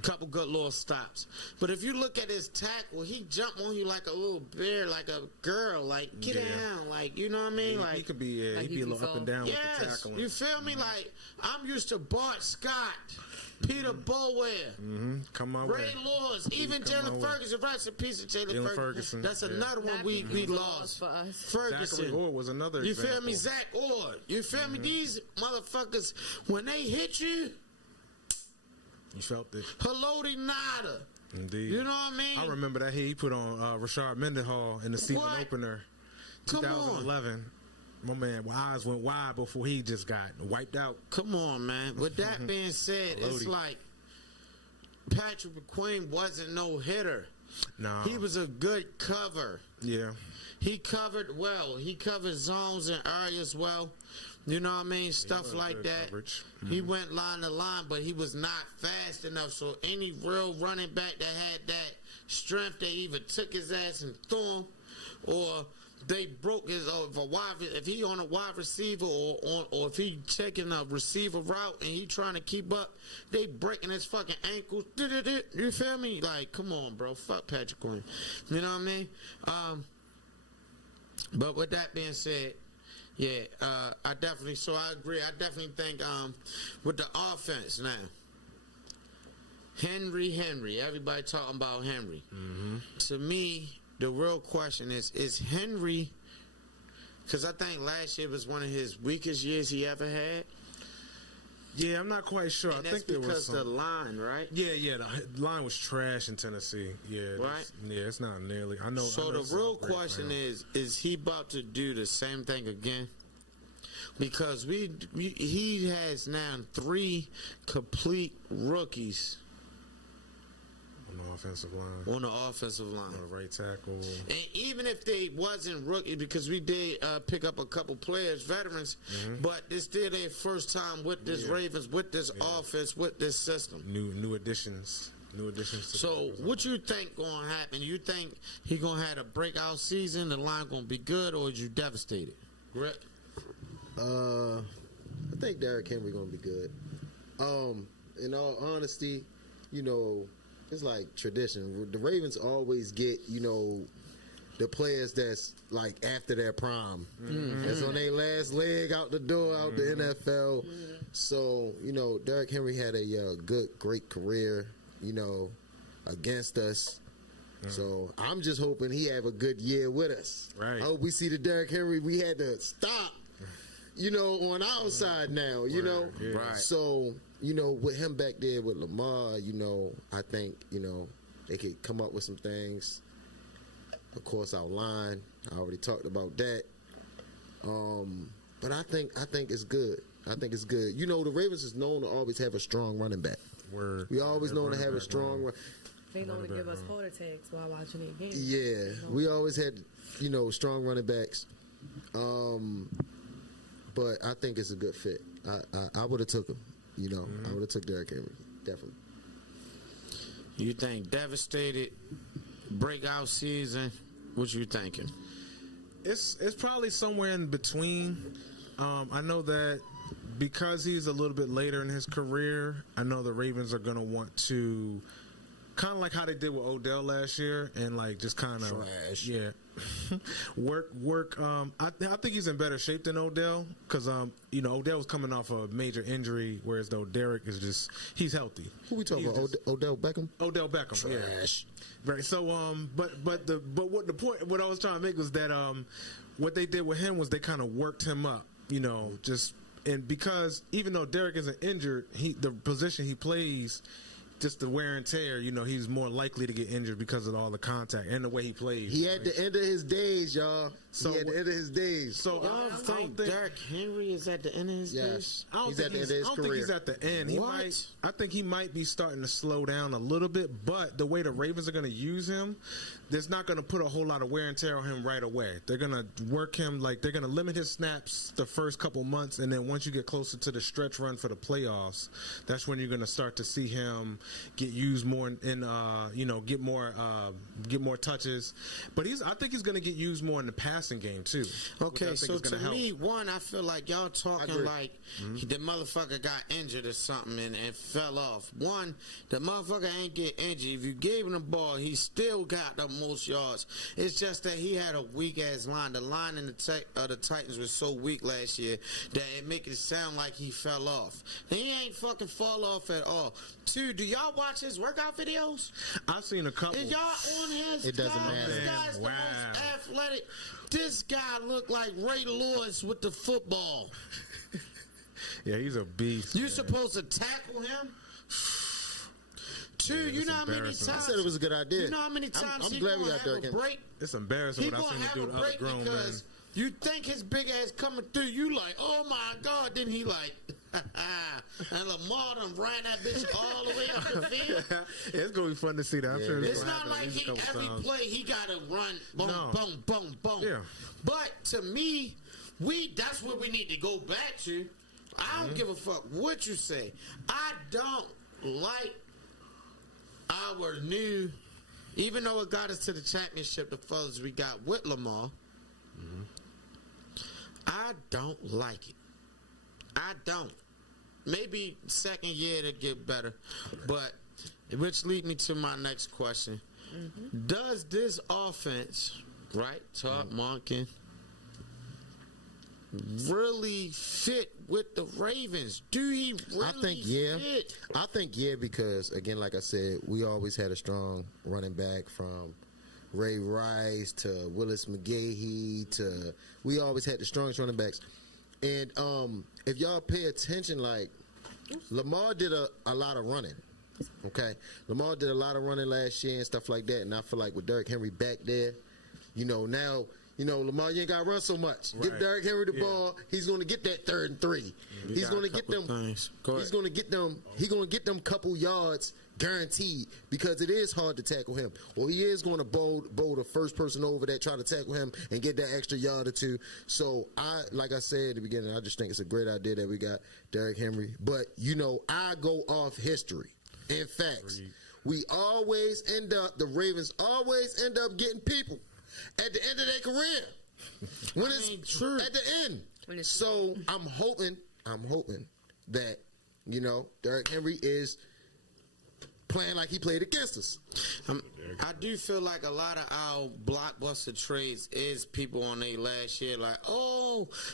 Couple good little stops. But if you look at his tackle, he jumped on you like a little bear, like a girl, like get down, like, you know what I mean? Like he could be, he'd be a little up and down with the tackling. You feel me? Like I'm used to Bart Scott, Peter Boulware, come on, Ray Lewis, even Jalen Ferguson. Rest in peace of Jalen Ferguson. That's another one we lost. For us. Ferguson. Zachary Orr was another. You example. feel me? Zach Orr. You feel me? These motherfuckers, when they hit you, you felt it. Haloti Nada. Indeed. You know what I mean? I remember that he put on Rashard Mendenhall in the season opener, Come 2011. My man, eyes went wide before he just got wiped out. Come on, man. With that being said, it's like Patrick McQueen wasn't no hitter. No. He was a good cover. Yeah. He covered well. He covered zones and areas well. You know what I mean? Stuff like that. He went line to line, but he was not fast enough. So any real running back that had that strength, they either took his ass and threw him, or they broke his. Or if he on a wide receiver, or if he taking a receiver route and he trying to keep up, they breaking his fucking ankles. You feel me? Like, come on, bro. Fuck Patrick Queen. You know what I mean? But with that being said. Yeah, I definitely. So I agree. I definitely think with the offense now, Henry. Everybody talking about Henry. To me, the real question is Henry? Because I think last year was one of his weakest years he ever had. Yeah, I'm not quite sure. And I that's think there was because the line, right? Yeah. The line was trash in Tennessee. Yeah, right. It's not nearly. I know. So the real question is he about to do the same thing again? Because he has now 3 complete rookies on the offensive line. On the right tackle. And even if they wasn't rookies, because we did pick up a couple players, veterans, but it's still their first time with this Ravens, with this offense, with this system. New additions. So what you think gonna happen? You think he gonna have a breakout season? The line gonna be good, or is you devastated? Correct. I think Derrick Henry gonna be good. In all honesty, it's like tradition. The Ravens always get, the players that's like after their prime. That's on their last leg out the door, out the NFL. So, Derrick Henry had a great career, against us. So I'm just hoping he have a good year with us. Right. I hope we see the Derrick Henry we had to stop, on our side now, Right. So, with him back there with Lamar, I think, they could come up with some things. Of course, our line, I already talked about that. But I think it's good. I think it's good. The Ravens is known to always have a strong running back. Word. We always known to have a strong run. They know to give us heart attacks while watching their games. Yeah, we always had, strong running backs. But I think it's a good fit. I would have took him. I would have took Derrick Henry, definitely. You think devastated breakout season? What you thinking? It's probably somewhere in between. I know that because he's a little bit later in his career, I know the Ravens are going to want to kind of like how they did with Odell last year and like just kind of work. I think he's in better shape than Odell because Odell was coming off a major injury, whereas though Derrick is he's healthy. Who we talking about? Odell Beckham? Odell Beckham. Trash. Yeah. Right. So what I was trying to make was that what they did with him was they kind of worked him up, and because even though Derrick isn't injured, the position he plays, just the wear and tear, he's more likely to get injured because of all the contact and the way he plays. He had the end of his days, y'all. So he had the end of his days. So y'all think Derrick Henry is at the end of his days? I don't think he's at the end. I think he might be starting to slow down a little bit, but the way the Ravens are going to use him, there's not going to put a whole lot of wear and tear on him right away. They're going to work him, they're going to limit his snaps the first couple months, and then once you get closer to the stretch run for the playoffs, that's when you're going to start to see him get used more and get more touches. But I think he's going to get used more in the passing game too. Okay, so to me, I feel like y'all talking like the motherfucker got injured or something and fell off. One, the motherfucker ain't get injured. If you gave him the ball, he still got the most yards. It's just that he had a weak ass line. The line in the Titans was so weak last year that it make it sound like he fell off. He ain't fucking fall off at all. Two, do y'all watch his workout videos? I've seen a couple. Is y'all on his? It doesn't matter. This guy's the most athletic. This guy looked like Ray Lewis with the football. Yeah, he's a beast. You supposed to tackle him? Two, you know how many times I said it was a good idea. You know how many times I'm he glad we gonna got have a Derrick break? It's embarrassing He what I've gonna seen him have do a to other break grown men. because you think his big ass coming through. You like, oh my god. Then he like, and Lamar done ran that bitch all the way up the field. It's gonna be fun to see that. I'm sure It's not like every play he gotta run, boom, boom, boom, boom. Yeah. But to me, that's what we need to go back to. I don't give a fuck what you say. I don't like our new, even though it got us to the championship, the fellas we got with Lamar. I don't like it. I don't. Maybe second year to get better, but which lead me to my next question: does this offense, right, Todd Monken, really fit with the Ravens? Do he really fit? I think because again, like I said, we always had a strong running back from Ray Rice to Willis McGahee to we always had the strongest running backs. And if y'all pay attention, like Lamar did a lot of running. Okay, Lamar did a lot of running last year and stuff like that. And I feel like with Derrick Henry back there, now. Lamar, you ain't got to run so much. Right. Give Derrick Henry the ball. He's going to get that 3rd and 3. He's going to get them. He's going to get them. He's going to get them couple yards guaranteed because it is hard to tackle him. Well, he is going to bowl the first person over that try to tackle him and get that extra yard or two. So like I said at the beginning, I just think it's a great idea that we got Derrick Henry. But I go off history and facts. The Ravens always end up getting people at the end of their career. When it's true. At the end. So I'm hoping that, Derrick Henry is playing like he played against us. I do feel like a lot of our blockbuster trades is people on their last year, like,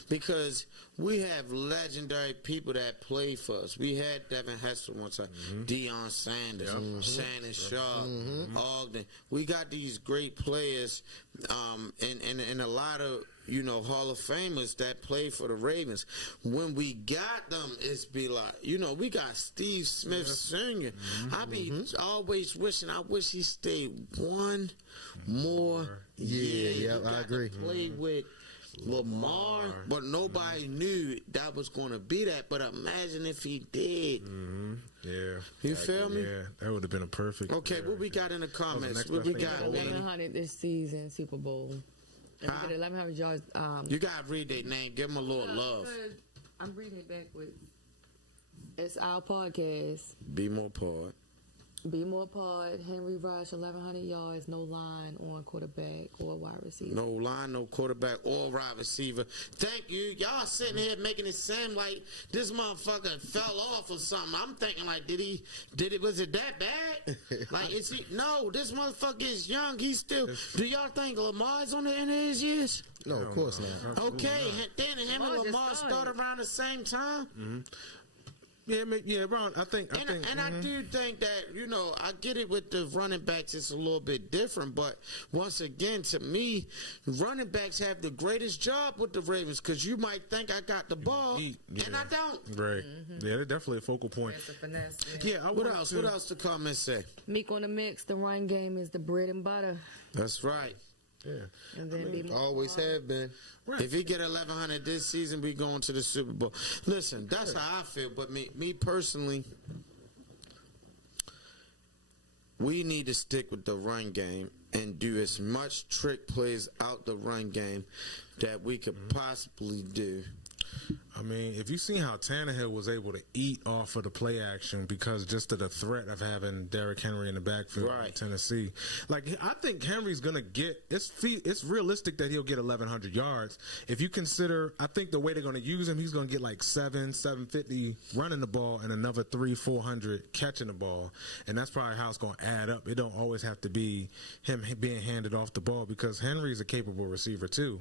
because we have legendary people that play for us. We had Devin Hester one time, Deion Sanders, Shannon Sharp, Ogden. We got these great players, and a lot of Hall of Famers that play for the Ravens. When we got them, it's be like, we got Steve Smith Sr. I be always wishing, I wish he stayed one more year. Yeah, I agree. Play with Lamar, but nobody knew that was going to be that. But imagine if he did. Yeah. You feel me? Yeah, that would have been a perfect. Okay, what we got in the comments? What we got, man? 1,100 this season, Super Bowl. And we did 1,100 yards. You got to read their name. Give them a little love. I'm reading it backwards. It's our podcast. BMore Pod. BMore Pod. Henry Rush, 1,100 yards, no line on quarterback or wide receiver. No line, no quarterback or wide receiver. Thank you. Y'all sitting here making it seem like this motherfucker fell off or something. I'm thinking like, was it that bad? Like, is he? No, this motherfucker is young. He's still. Do y'all think Lamar's on the end of his years? No, of course not. Okay, then him and Lamar started around the same time. Yeah, Ron. I think, I do think that I get it with the running backs. It's a little bit different, but once again, to me, running backs have the greatest job with the Ravens because you might think I got the ball and I don't. Right? Yeah, they're definitely a focal point. That's a finesse. Yeah. What else? What else the comments say? Meek on the mix. The run game is the bread and butter. That's right. Yeah. And then Always have been. Right. If he get 1,100 this season, we going to the Super Bowl. Listen, that's how I feel. But me personally, we need to stick with the run game and do as much trick plays out the run game that we could possibly do. I mean, if you see how Tannehill was able to eat off of the play action because just of the threat of having Derrick Henry in the backfield in Tennessee, like I think Henry's gonna get. It's realistic that he'll get 1,100 yards. If you consider, I think the way they're gonna use him, he's gonna get like 750 running the ball and another 300-400 catching the ball, and that's probably how it's gonna add up. It don't always have to be him being handed off the ball because Henry's a capable receiver too.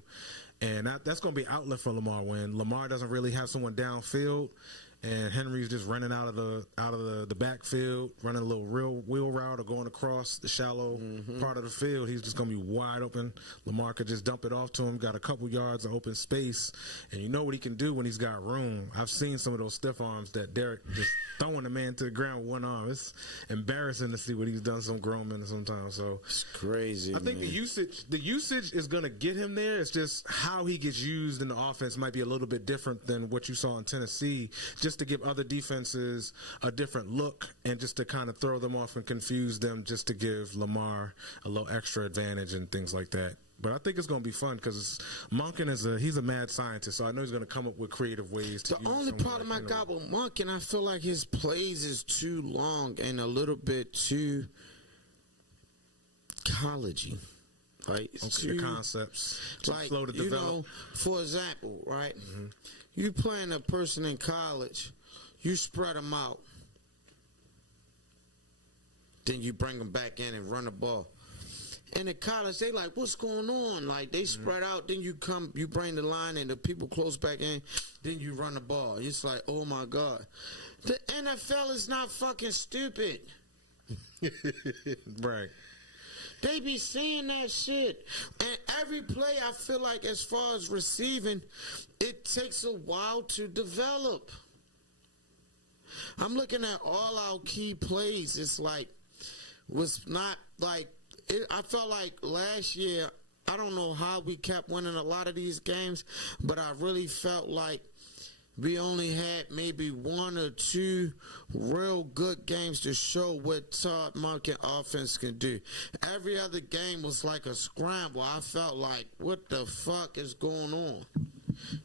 And that's going to be an outlet for Lamar when Lamar doesn't really have someone downfield, and Henry's just running out of the backfield, running a little real wheel route or going across the shallow part of the field. He's just going to be wide open. Lamar could just dump it off to him, got a couple yards of open space, and you know what he can do when he's got room. I've seen some of those stiff arms that Derrick just throwing the man to the ground with one arm. It's embarrassing to see what he's done some grown men sometimes. So it's crazy. I think the usage is going to get him there. It's just how he gets used in the offense might be a little bit different than what you saw in Tennessee, just to give other defenses a different look and just to kind of throw them off and confuse them, just to give Lamar a little extra advantage and things like that. But I think it's going to be fun because Monken he's a mad scientist, so I know he's going to come up with creative ways to use. The only problem I got with Monken, I feel like his plays is too long and a little bit too collegey. Like the concepts, like slow to develop. For example, right? You playing a person in college, you spread them out, then you bring them back in and run the ball. And in college, they like, what's going on? Like, they spread out, then you bring the line, and the people close back in, then you run the ball. It's like, oh, my God. The NFL is not fucking stupid. Right. They be seeing that shit. And every play, I feel like, as far as receiving, it takes a while to develop. I'm looking at all our key plays. It's like, was not like, I felt like last year, I don't know how we kept winning a lot of these games, but I really felt like we only had maybe one or two real good games to show what Todd Monken offense can do. Every other game was like a scramble. I felt like, what the fuck is going on?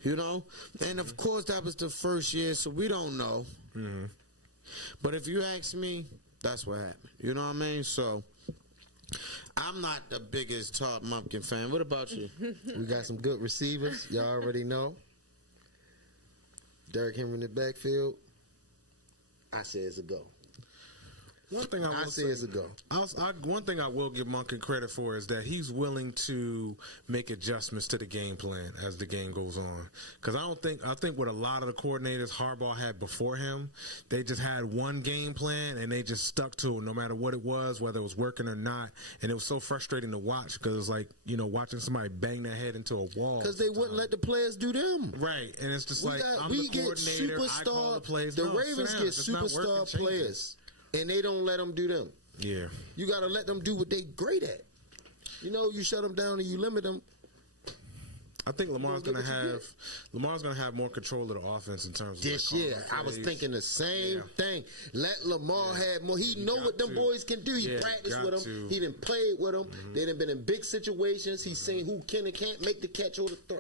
You know? And, of course, that was the first year, so we don't know. But if you ask me, that's what happened. You know what I mean? So I'm not the biggest Todd Monken fan. What about you? We got some good receivers. Y'all already know. Derrick Henry in the backfield. I say it's a go. One thing I I will say say it's a go. One thing I will give Monken credit for is that he's willing to make adjustments to the game plan as the game goes on. Because I think what a lot of the coordinators Harbaugh had before him, they just had one game plan and they just stuck to it no matter what it was, whether it was working or not. And it was so frustrating to watch because it's like, watching somebody bang their head into a wall. Because they wouldn't let the players do them. Right. And it's just I'm we the get coordinator. I call the plays. The No, Ravens sit down. get It's not working. superstar Change it. players, and they don't let them do them. Yeah. You got to let them do what they great at. You shut them down and you limit them. I think Lamar's get going to what you have more control of the offense in terms of This calling year, I was plays. thinking the same thing. Let Lamar have more. He know got what them to. boys can do. He Yeah, practiced got with them. to. He done played with them. They done been in big situations. He's seen who can and can't make the catch or the throw.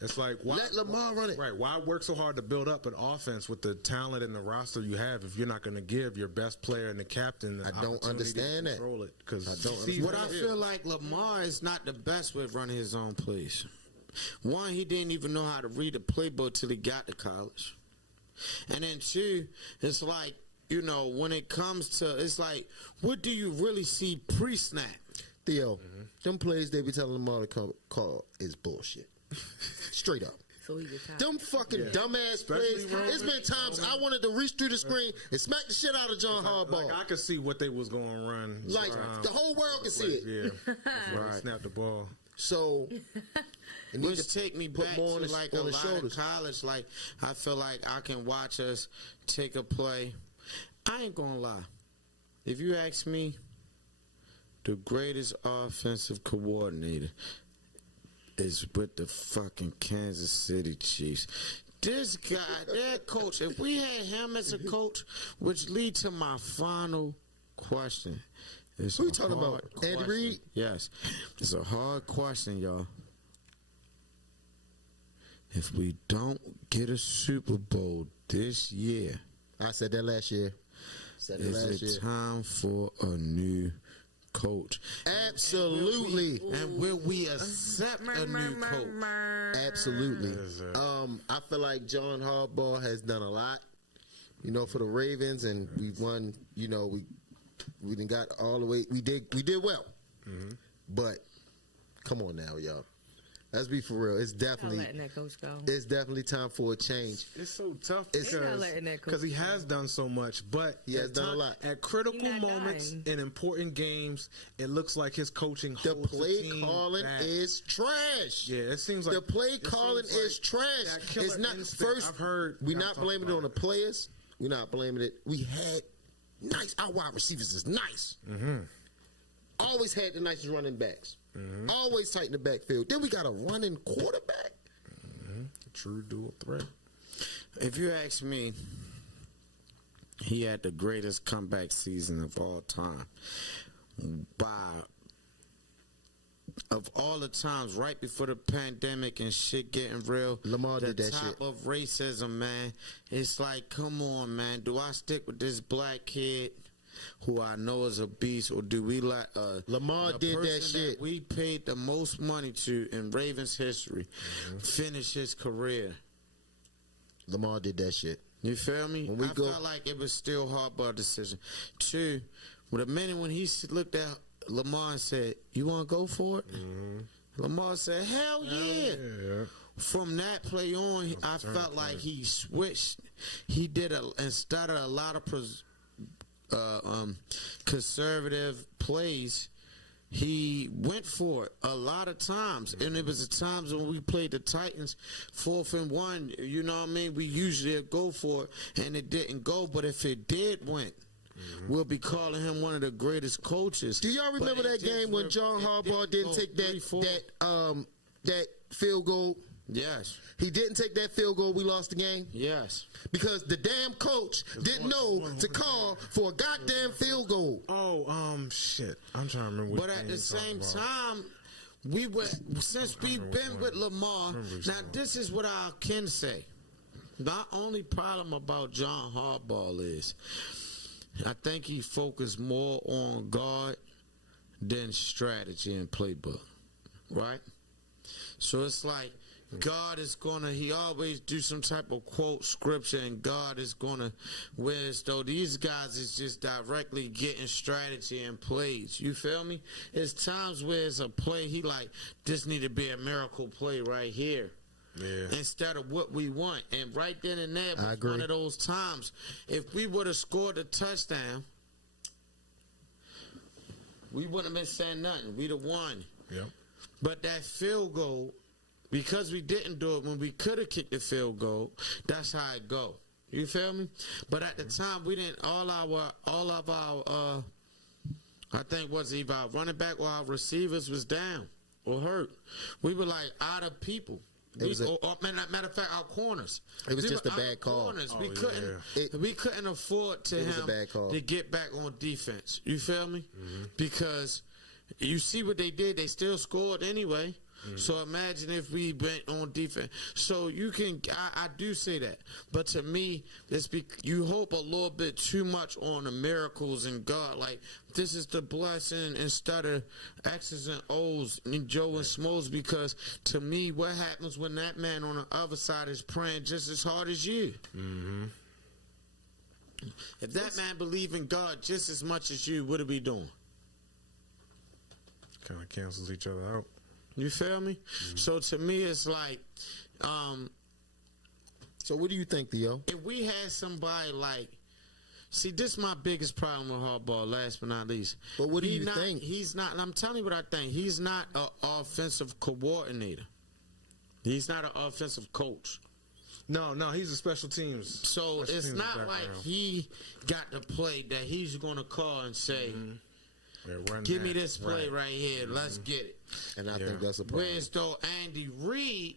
It's like why Let Lamar run it. Right? Why work so hard to build up an offense with the talent and the roster you have if you're not going to give your best player and the captain the I don't opportunity understand to that. control it? Because I don't understand What I feel like Lamar is not the best with running his own plays. One, he didn't even know how to read the playbook till he got to college. And then two, it's like, when it comes to, it's like, what do you really see pre-snap? Theo, them plays they be telling Lamar to call is bullshit. Straight up. So he gets Them fucking dumbass plays. It's been times I wanted to reach through the screen and smack the shit out of John Harbaugh. Like I could see what they was going to run. Like, the whole world can see it. Yeah. Right. Snap the ball. So, and Which take me back to on like the a lot shoulders. of college. Like, I feel like I can watch us take a play. I ain't gonna lie. If you ask me, the greatest offensive coordinator is with the fucking Kansas City Chiefs. This guy, their coach, if we had him as a coach, which lead to my final question. It's Who you a talking about? hard Andy question. Reid? Yes. It's a hard question, y'all. If we don't get a Super Bowl this year, I said that last year. Said it is last it year. time for a new coach? Absolutely. And will we accept a new coach? Absolutely. I feel like John Harbaugh has done a lot, for the Ravens, and we've won. We done got all the way. We did well, but come on now, y'all. Let's be for real. It's Not definitely letting that coach go. it's definitely time for a change. It's so tough They're not letting that coach because he go. has done so much, but He has done a lot. At critical He not moments dying. in important games, it looks like his coaching The holds play team calling back. is trash. Yeah, it seems like The play it calling seems like is trash. that killer It's not instinct first. I've heard. We're y'all not talk blaming it about on the players. We're not blaming it. We had nice. Our wide receivers is nice. Always had the nicest running backs. Always tight in the backfield. Then we got a running quarterback. True dual threat. If you ask me, he had the greatest comeback season of all time. Of all the times, right before the pandemic and shit getting real, Lamar did that top shit. of racism, man. It's like, come on, man. Do I stick with this black kid who I know is a beast, or do we let Lamar the did that person shit. we paid the most money to in Ravens history finish his career? Lamar did that shit. You feel me? When we I go- felt like it was still Harbaugh decision. Two, with a minute when he looked at Lamar and said, "You want to go for it?" Lamar said, "Hell yeah!" Yeah. From that play on, I felt like he switched. He did instead of a lot of conservative plays, he went for it a lot of times. And it was the times when we played the Titans 4th and 1, you know what I mean? We usually go for it, and it didn't go. But if it did win, we'll be calling him one of the greatest coaches. Do y'all remember But it that game just when John it Harbaugh didn't go take 3-4. that field goal? Yes, He didn't take that field goal. We lost the game yes. because the damn coach didn't know to call for a goddamn field goal. Oh, shit. I'm trying to remember. But at the same time, since we've been with Lamar, now this is what I can say. The only problem about John Harbaugh is I think he focused more on guard than strategy and playbook, right? So it's like God is gonna, he always do some type of quote scripture, and God is gonna win. Though these guys is just directly getting strategy and plays. You feel me? There's times where it's a play, he like, this need to be a miracle play right here. Yeah. Instead of what we want. And right then and there was one of those times. If we would have scored a touchdown, we wouldn't have been saying nothing. We'd have won. Yeah. But that field goal, because we didn't do it when we could have kicked the field goal, that's how it go. You feel me? But at the time, we didn't, all of our I think was either our running back or our receivers was down or hurt. We were like out of people. Matter of fact, our corners. It was just a bad call. Corners. We couldn't afford to him to get back on defense. You feel me? Mm-hmm. Because you see what they did. They still scored anyway. Mm-hmm. So imagine if we went on defense. So you can, I do say that. But to me, you hope a little bit too much on the miracles and God. Like, this is the blessing instead of X's and O's and Joe and Smalls. Because to me, what happens when that man on the other side is praying just as hard as you? Mm-hmm. If that man believe in God just as much as you, what are we doing? Kind of cancels each other out. You feel me? Mm-hmm. So to me, it's like, so what do you think, Theo? If we had somebody like, see, this is my biggest problem with hardball, last but not least. But what do you think? He's not, and I'm telling you what I think. He's not an offensive coordinator. He's not an offensive coach. No, he's a special teams. So it's not like he got the play that he's going to call and say, mm-hmm. Give me this play right here. Mm-hmm. Let's get it. And I think that's a problem. Whereas though Andy Reid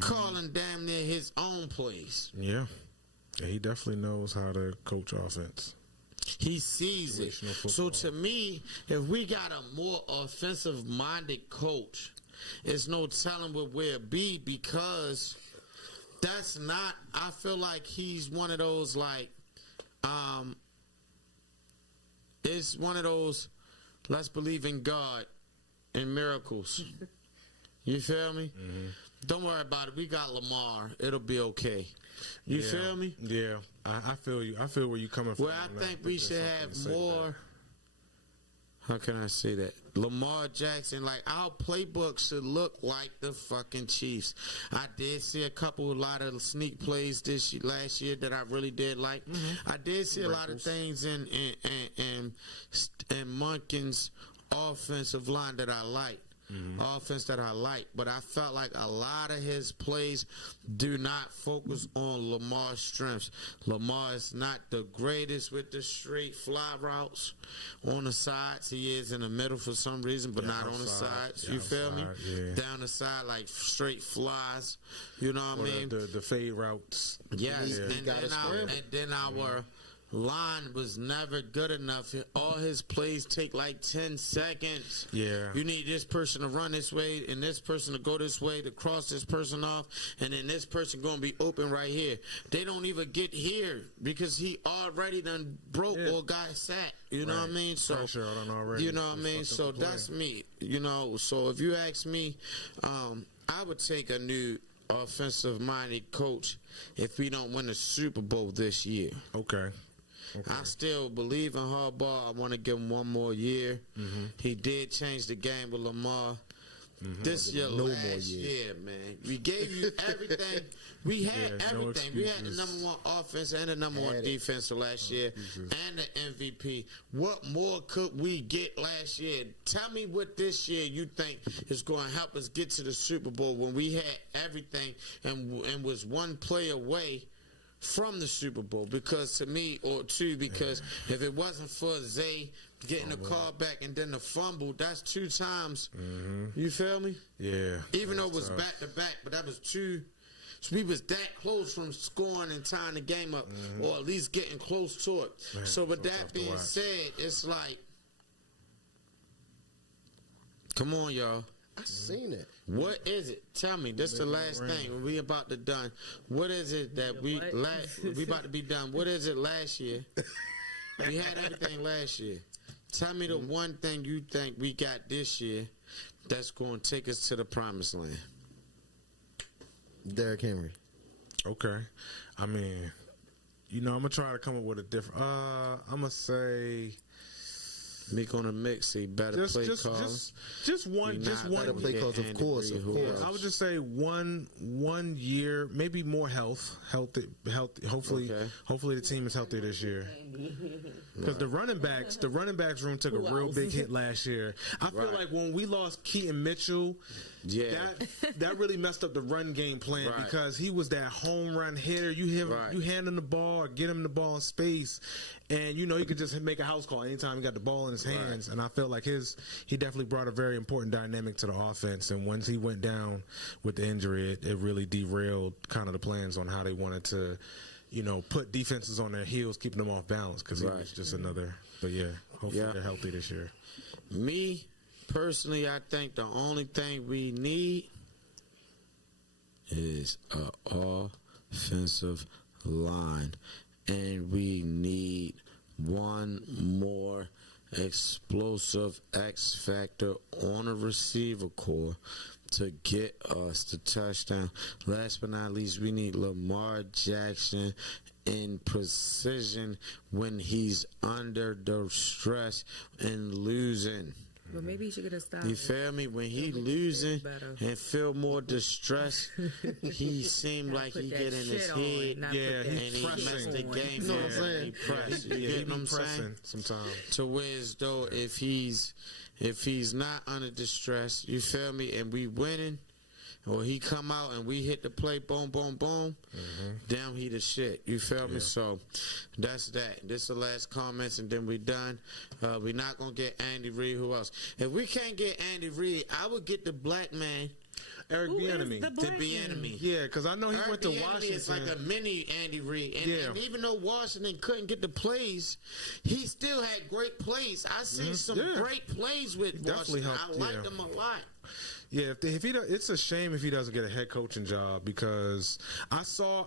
calling damn near his own plays. Yeah. He definitely knows how to coach offense. He sees it. So to me, if we got a more offensive-minded coach, it's no telling what we'll be, because that's not, I feel like he's one of those, like, it's one of those, let's believe in God and miracles. You feel me? Mm-hmm. Don't worry about it. We got Lamar. It'll be okay. You feel me? Yeah. I feel you. I feel where you're coming from. Well, I think we should have more. How can I say that? Lamar Jackson, like, our playbook should look like the fucking Chiefs. I did see a lot of sneak plays last year that I really did like. Mm-hmm. I did see a lot of things in Monken's offensive line that I liked. Mm-hmm. Offense that I like, but I felt like a lot of his plays do not focus on Lamar's strengths. Lamar is not the greatest with the straight fly routes on the sides. He is in the middle for some reason, but not on the sides. You feel me? Yeah. Down the side, like straight flies. You know what I mean? The fade routes. Yes, and then our line was never good enough. All his plays take like 10 seconds. Yeah. You need this person to run this way and this person to go this way to cross this person off, and then this person going to be open right here. They don't even get here because he already done broke or got sacked. You know what I mean? So, you know what I mean? So that's me. You know, so if you ask me, I would take a new offensive-minded coach if we don't win the Super Bowl this year. Okay. I still believe in Harbaugh. I want to give him one more year. Mm-hmm. He did change the game with Lamar. Mm-hmm. This year, last year, man. We gave you everything. We had everything. We had the number one offense and the number one defense last year and the MVP. What more could we get last year? Tell me what this year you think is going to help us get to the Super Bowl when we had everything and was one play away from the Super Bowl. Because to me, or two, because if it wasn't for Zay getting the call back and then the fumble, that's 2 times. Mm-hmm. You feel me? Yeah. Even though it was back to back, but that was 2. So we was that close from scoring and tying the game up, or at least getting close to it. Man, so with that being said, it's like, come on, y'all. I seen it. What is it? Tell me. This is the last thing. We about to done. What is it that we about to be done? What is it last year? We had everything last year. Tell me the one thing you think we got this year that's going to take us to the promised land. Derrick Henry. Okay. I mean, I'm gonna try to come up with a different. I'm gonna say Meek on the mix. He better play calls. just one. Better play calls, of course. I would just say one year, maybe more healthy. Hopefully, hopefully the team is healthy this year. Because the running backs room took a real big hit last year. I feel like when we lost Keaton Mitchell, that really messed up the run game plan because he was that home run hitter. You hand him the ball or get him the ball in space, and you could just make a house call anytime he got the ball in his hands. And I felt like he definitely brought a very important dynamic to the offense. And once he went down with the injury, it really derailed kind of the plans on how they wanted to, put defenses on their heels, keeping them off balance because he was just another. But hopefully they're healthy this year. Me personally, I think the only thing we need is an offensive line, and we need one more explosive X factor on a receiver core to get us the touchdown. Last but not least, we need Lamar Jackson in precision when he's under the stress and losing. But maybe he should get a stop. You feel me? When he losing and feel more distressed, he seemed like he get in his head. And he messed the game. You know what I'm saying? He pressed. You get what I'm saying? Sometimes. To whereas though, if he's not under distress, you feel me? And we winning, or he come out and we hit the play, boom, boom, boom, down he the shit. You feel me? So that's that. This is the last comments, and then we done. We're not going to get Andy Reid. Who else? If we can't get Andy Reid, I would get the black man, Eric Bieniemy. The Bieniemy. Yeah, because I know he went to Washington. It's like a mini Andy Reid. And even though Washington couldn't get the plays, he still had great plays. I seen some great plays with Washington. I liked him a lot. Yeah, if he it's a shame if he doesn't get a head coaching job because I saw.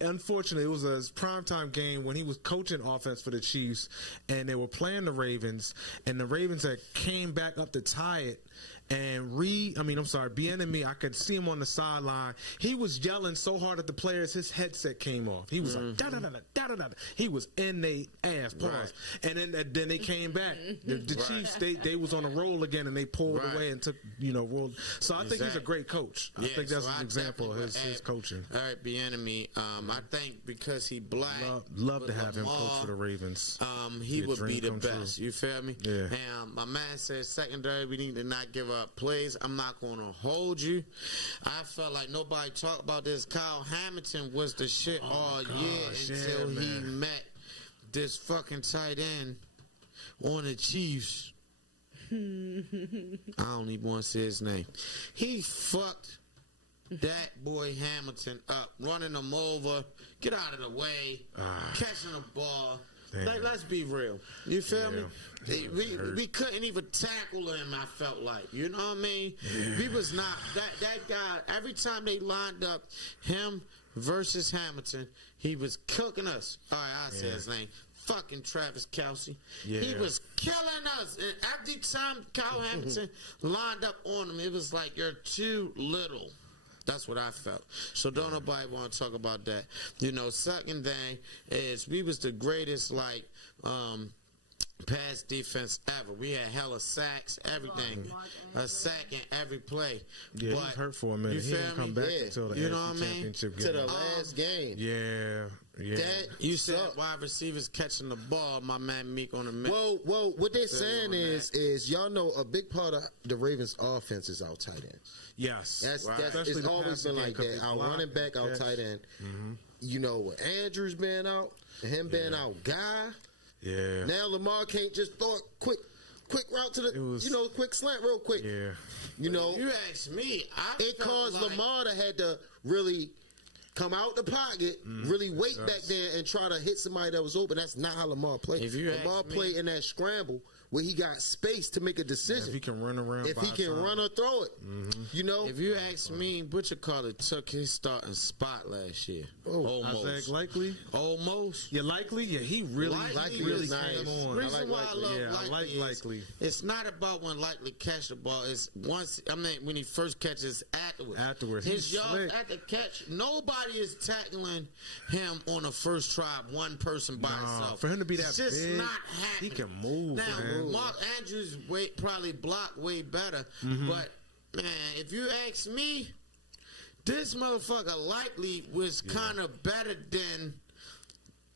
Unfortunately, it was a primetime game when he was coaching offense for the Chiefs, and they were playing the Ravens, and the Ravens had came back up to tie it. And Bieniemy, I could see him on the sideline. He was yelling so hard at the players, his headset came off. He was like, da-da-da-da-da-da-da. He was in their ass, pause. And then they came back. The Chiefs, they was on a roll again, and they pulled away and took, rolled. So I think he's a great coach. I think that's an example of his coaching. All right, Bieniemy, I think because he black. Love to have him coach for the Ravens. He would be the best. True. You feel me? Yeah. And my man says secondary, we need to not give up plays. I'm not going to hold you. I felt like nobody talked about this. Kyle Hamilton was the shit all year until he met this fucking tight end on the Chiefs. I don't even want to say his name. He fucked that boy Hamilton up, running him over, get out of the way, catching the ball. Like, let's be real. You feel me? We couldn't even tackle him, I felt like. You know what I mean? We was not. That guy, every time they lined up him versus Hamilton, he was cooking us. All right, I say his name. Fucking Travis Kelce. He was killing us. And every time Kyle Hamilton lined up on him, it was like, you're too little. That's what I felt. So don't nobody want to talk about that. Second thing is we was the greatest, pass defense ever. We had hella sacks, everything. A sack in every play. Yeah, but he was hurt for a minute. He didn't come back until the AFC Championship game. To the last game. Yeah. You said wide receivers catching the ball, my man Meek on the middle. Well, what they're saying is y'all know a big part of the Ravens' offense is our tight ends. Yes. It's always been like that. Our running back, our tight end. With Andrews being out, him being our guy. Yeah. Now Lamar can't just throw a quick route to the, quick slant real quick. Yeah. You asked me. It caused Lamar to had to really come out the pocket, really wait back there and try to hit somebody that was open. That's not how Lamar played. Lamar played in that scramble where he got space to make a decision. If he can run around, if he can run or throw it, you know. If you ask me, Butcher took his starting spot last year. Almost. Isaac Likely? Almost. Yeah, Likely? Yeah, he really is came nice. on. Reason why I love I like Likely Likely. It's not about when Likely catch the ball. It's when he first catches afterwards. He's His yards slick. at the catch, nobody is tackling him on the first try, one person by himself. For him to be that it's just big, not happening. he can move, now, man. Mark Andrews probably blocked way better, but man, if you ask me, this motherfucker Likely was kind of better than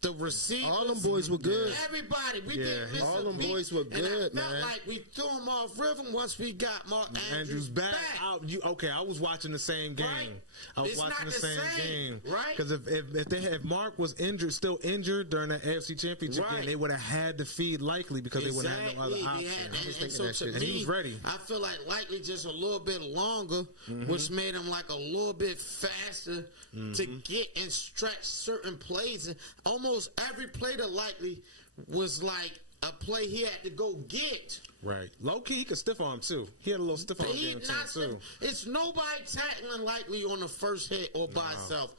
the receivers. All them boys were good. Everybody, we didn't miss all a them beat, boys were good, and I felt man. like we threw him off rhythm once we got Mark Andrews back. I was watching the same game. Right. I was It's watching not the the same same, game. right? Because if Mark was still injured during the AFC Championship Right. game, they would have had to feed Likely because they would have had no other option. And so to And he was ready. I feel like Likely just a little bit longer, which made him like a little bit faster to get and stretch certain plays. And almost every play that Likely was like a play he had to go get. Right. Low key, he could stiff arm too. He had a little stiff arm game too. It's nobody tackling Likely on the first hit or by himself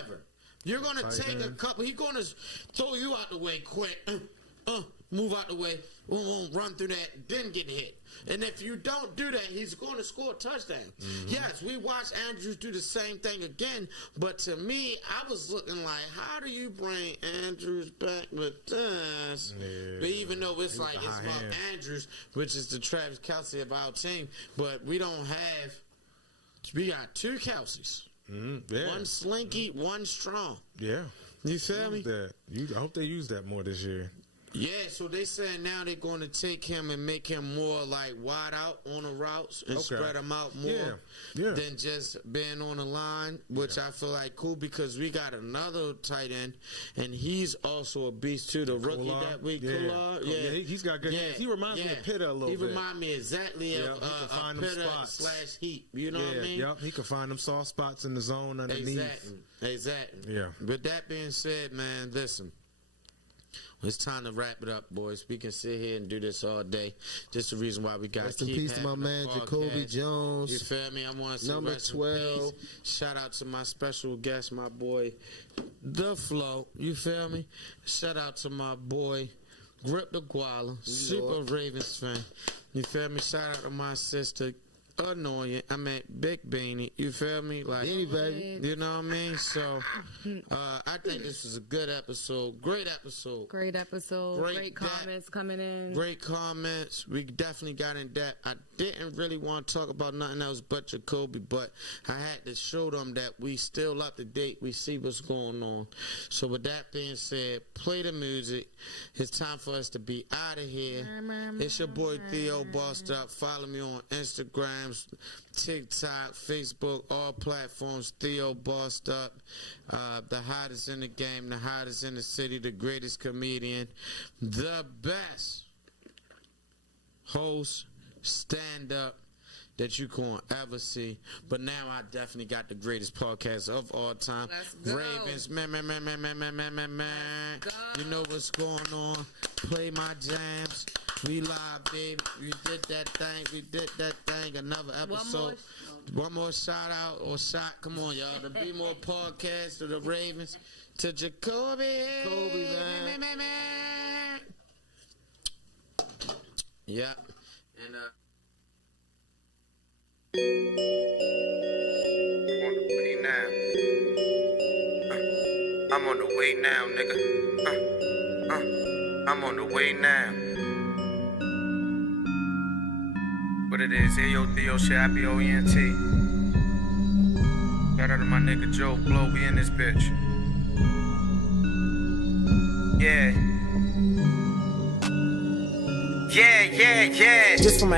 ever. You're gonna take a couple. He's gonna throw you out the way quick. Move out the way. Won't run through that. Then get hit. And if you don't do that, he's going to score a touchdown. Yes, we watched Andrews do the same thing again. But to me, I was looking like, how do you bring Andrews back with this? Yeah. But even though it's like it's high about hand. Andrews, which is the Travis Kelce of our team, but we don't have. We got two Kelces. Yeah. One slinky, one strong. Yeah. You feel me? I hope they use that more this year. Yeah, so they saying now they're going to take him and make him more like wide out on the routes and spread him out more than just being on the line, which I feel like cool because we got another tight end and he's also a beast too. The rookie that week, Kolar. Yeah, he's got good hands. He reminds me of Pitta a little bit. He reminds me exactly of Pitta / Heat. You know what I mean? Yep, he can find them soft spots in the zone underneath. Exactly. Yeah. With that being said, man, listen. It's time to wrap it up, boys. We can sit here and do this all day. Just the reason why we got to Rest in peace to my man Jacoby Jones. You feel me? I want to say number rest in 12. peace. Shout out to my special guest, my boy, the F.L.O. You feel me? Shout out to my boy, Grip the Gwalla, super Ravens fan. You feel me? Shout out to my sister, Annoying. Big Beani. You feel me? Like, Beani, baby. You know what I mean? So, I think this was a good episode. Great episode. Great episode. Great comments coming in. Great comments. We definitely got in depth. I didn't really want to talk about nothing else but Jacoby, but I had to show them that we still up to date. We see what's going on. So with that being said, play the music. It's time for us to be out of here. It's your boy Theo Bossed Up. Follow me on Instagram, TikTok, Facebook, all platforms. Theo Bossed Up, the hottest in the game, the hottest in the city, the greatest comedian, the best host, stand up that you can ever see. But now I definitely got the greatest podcast of all time. Let's go. Ravens, man. You know what's going on. Play my jams. We live, baby. We did that thing. Another episode. One more shout out or shot. Come on, y'all. The BMore podcast to the Ravens. To Jacoby. Man. Yeah. And I'm on the way now, nigga. I'm on the way now. What it is, Theo shit, IBOENT. Shout out to my nigga Joe Blow, we in this bitch. Yeah. Just from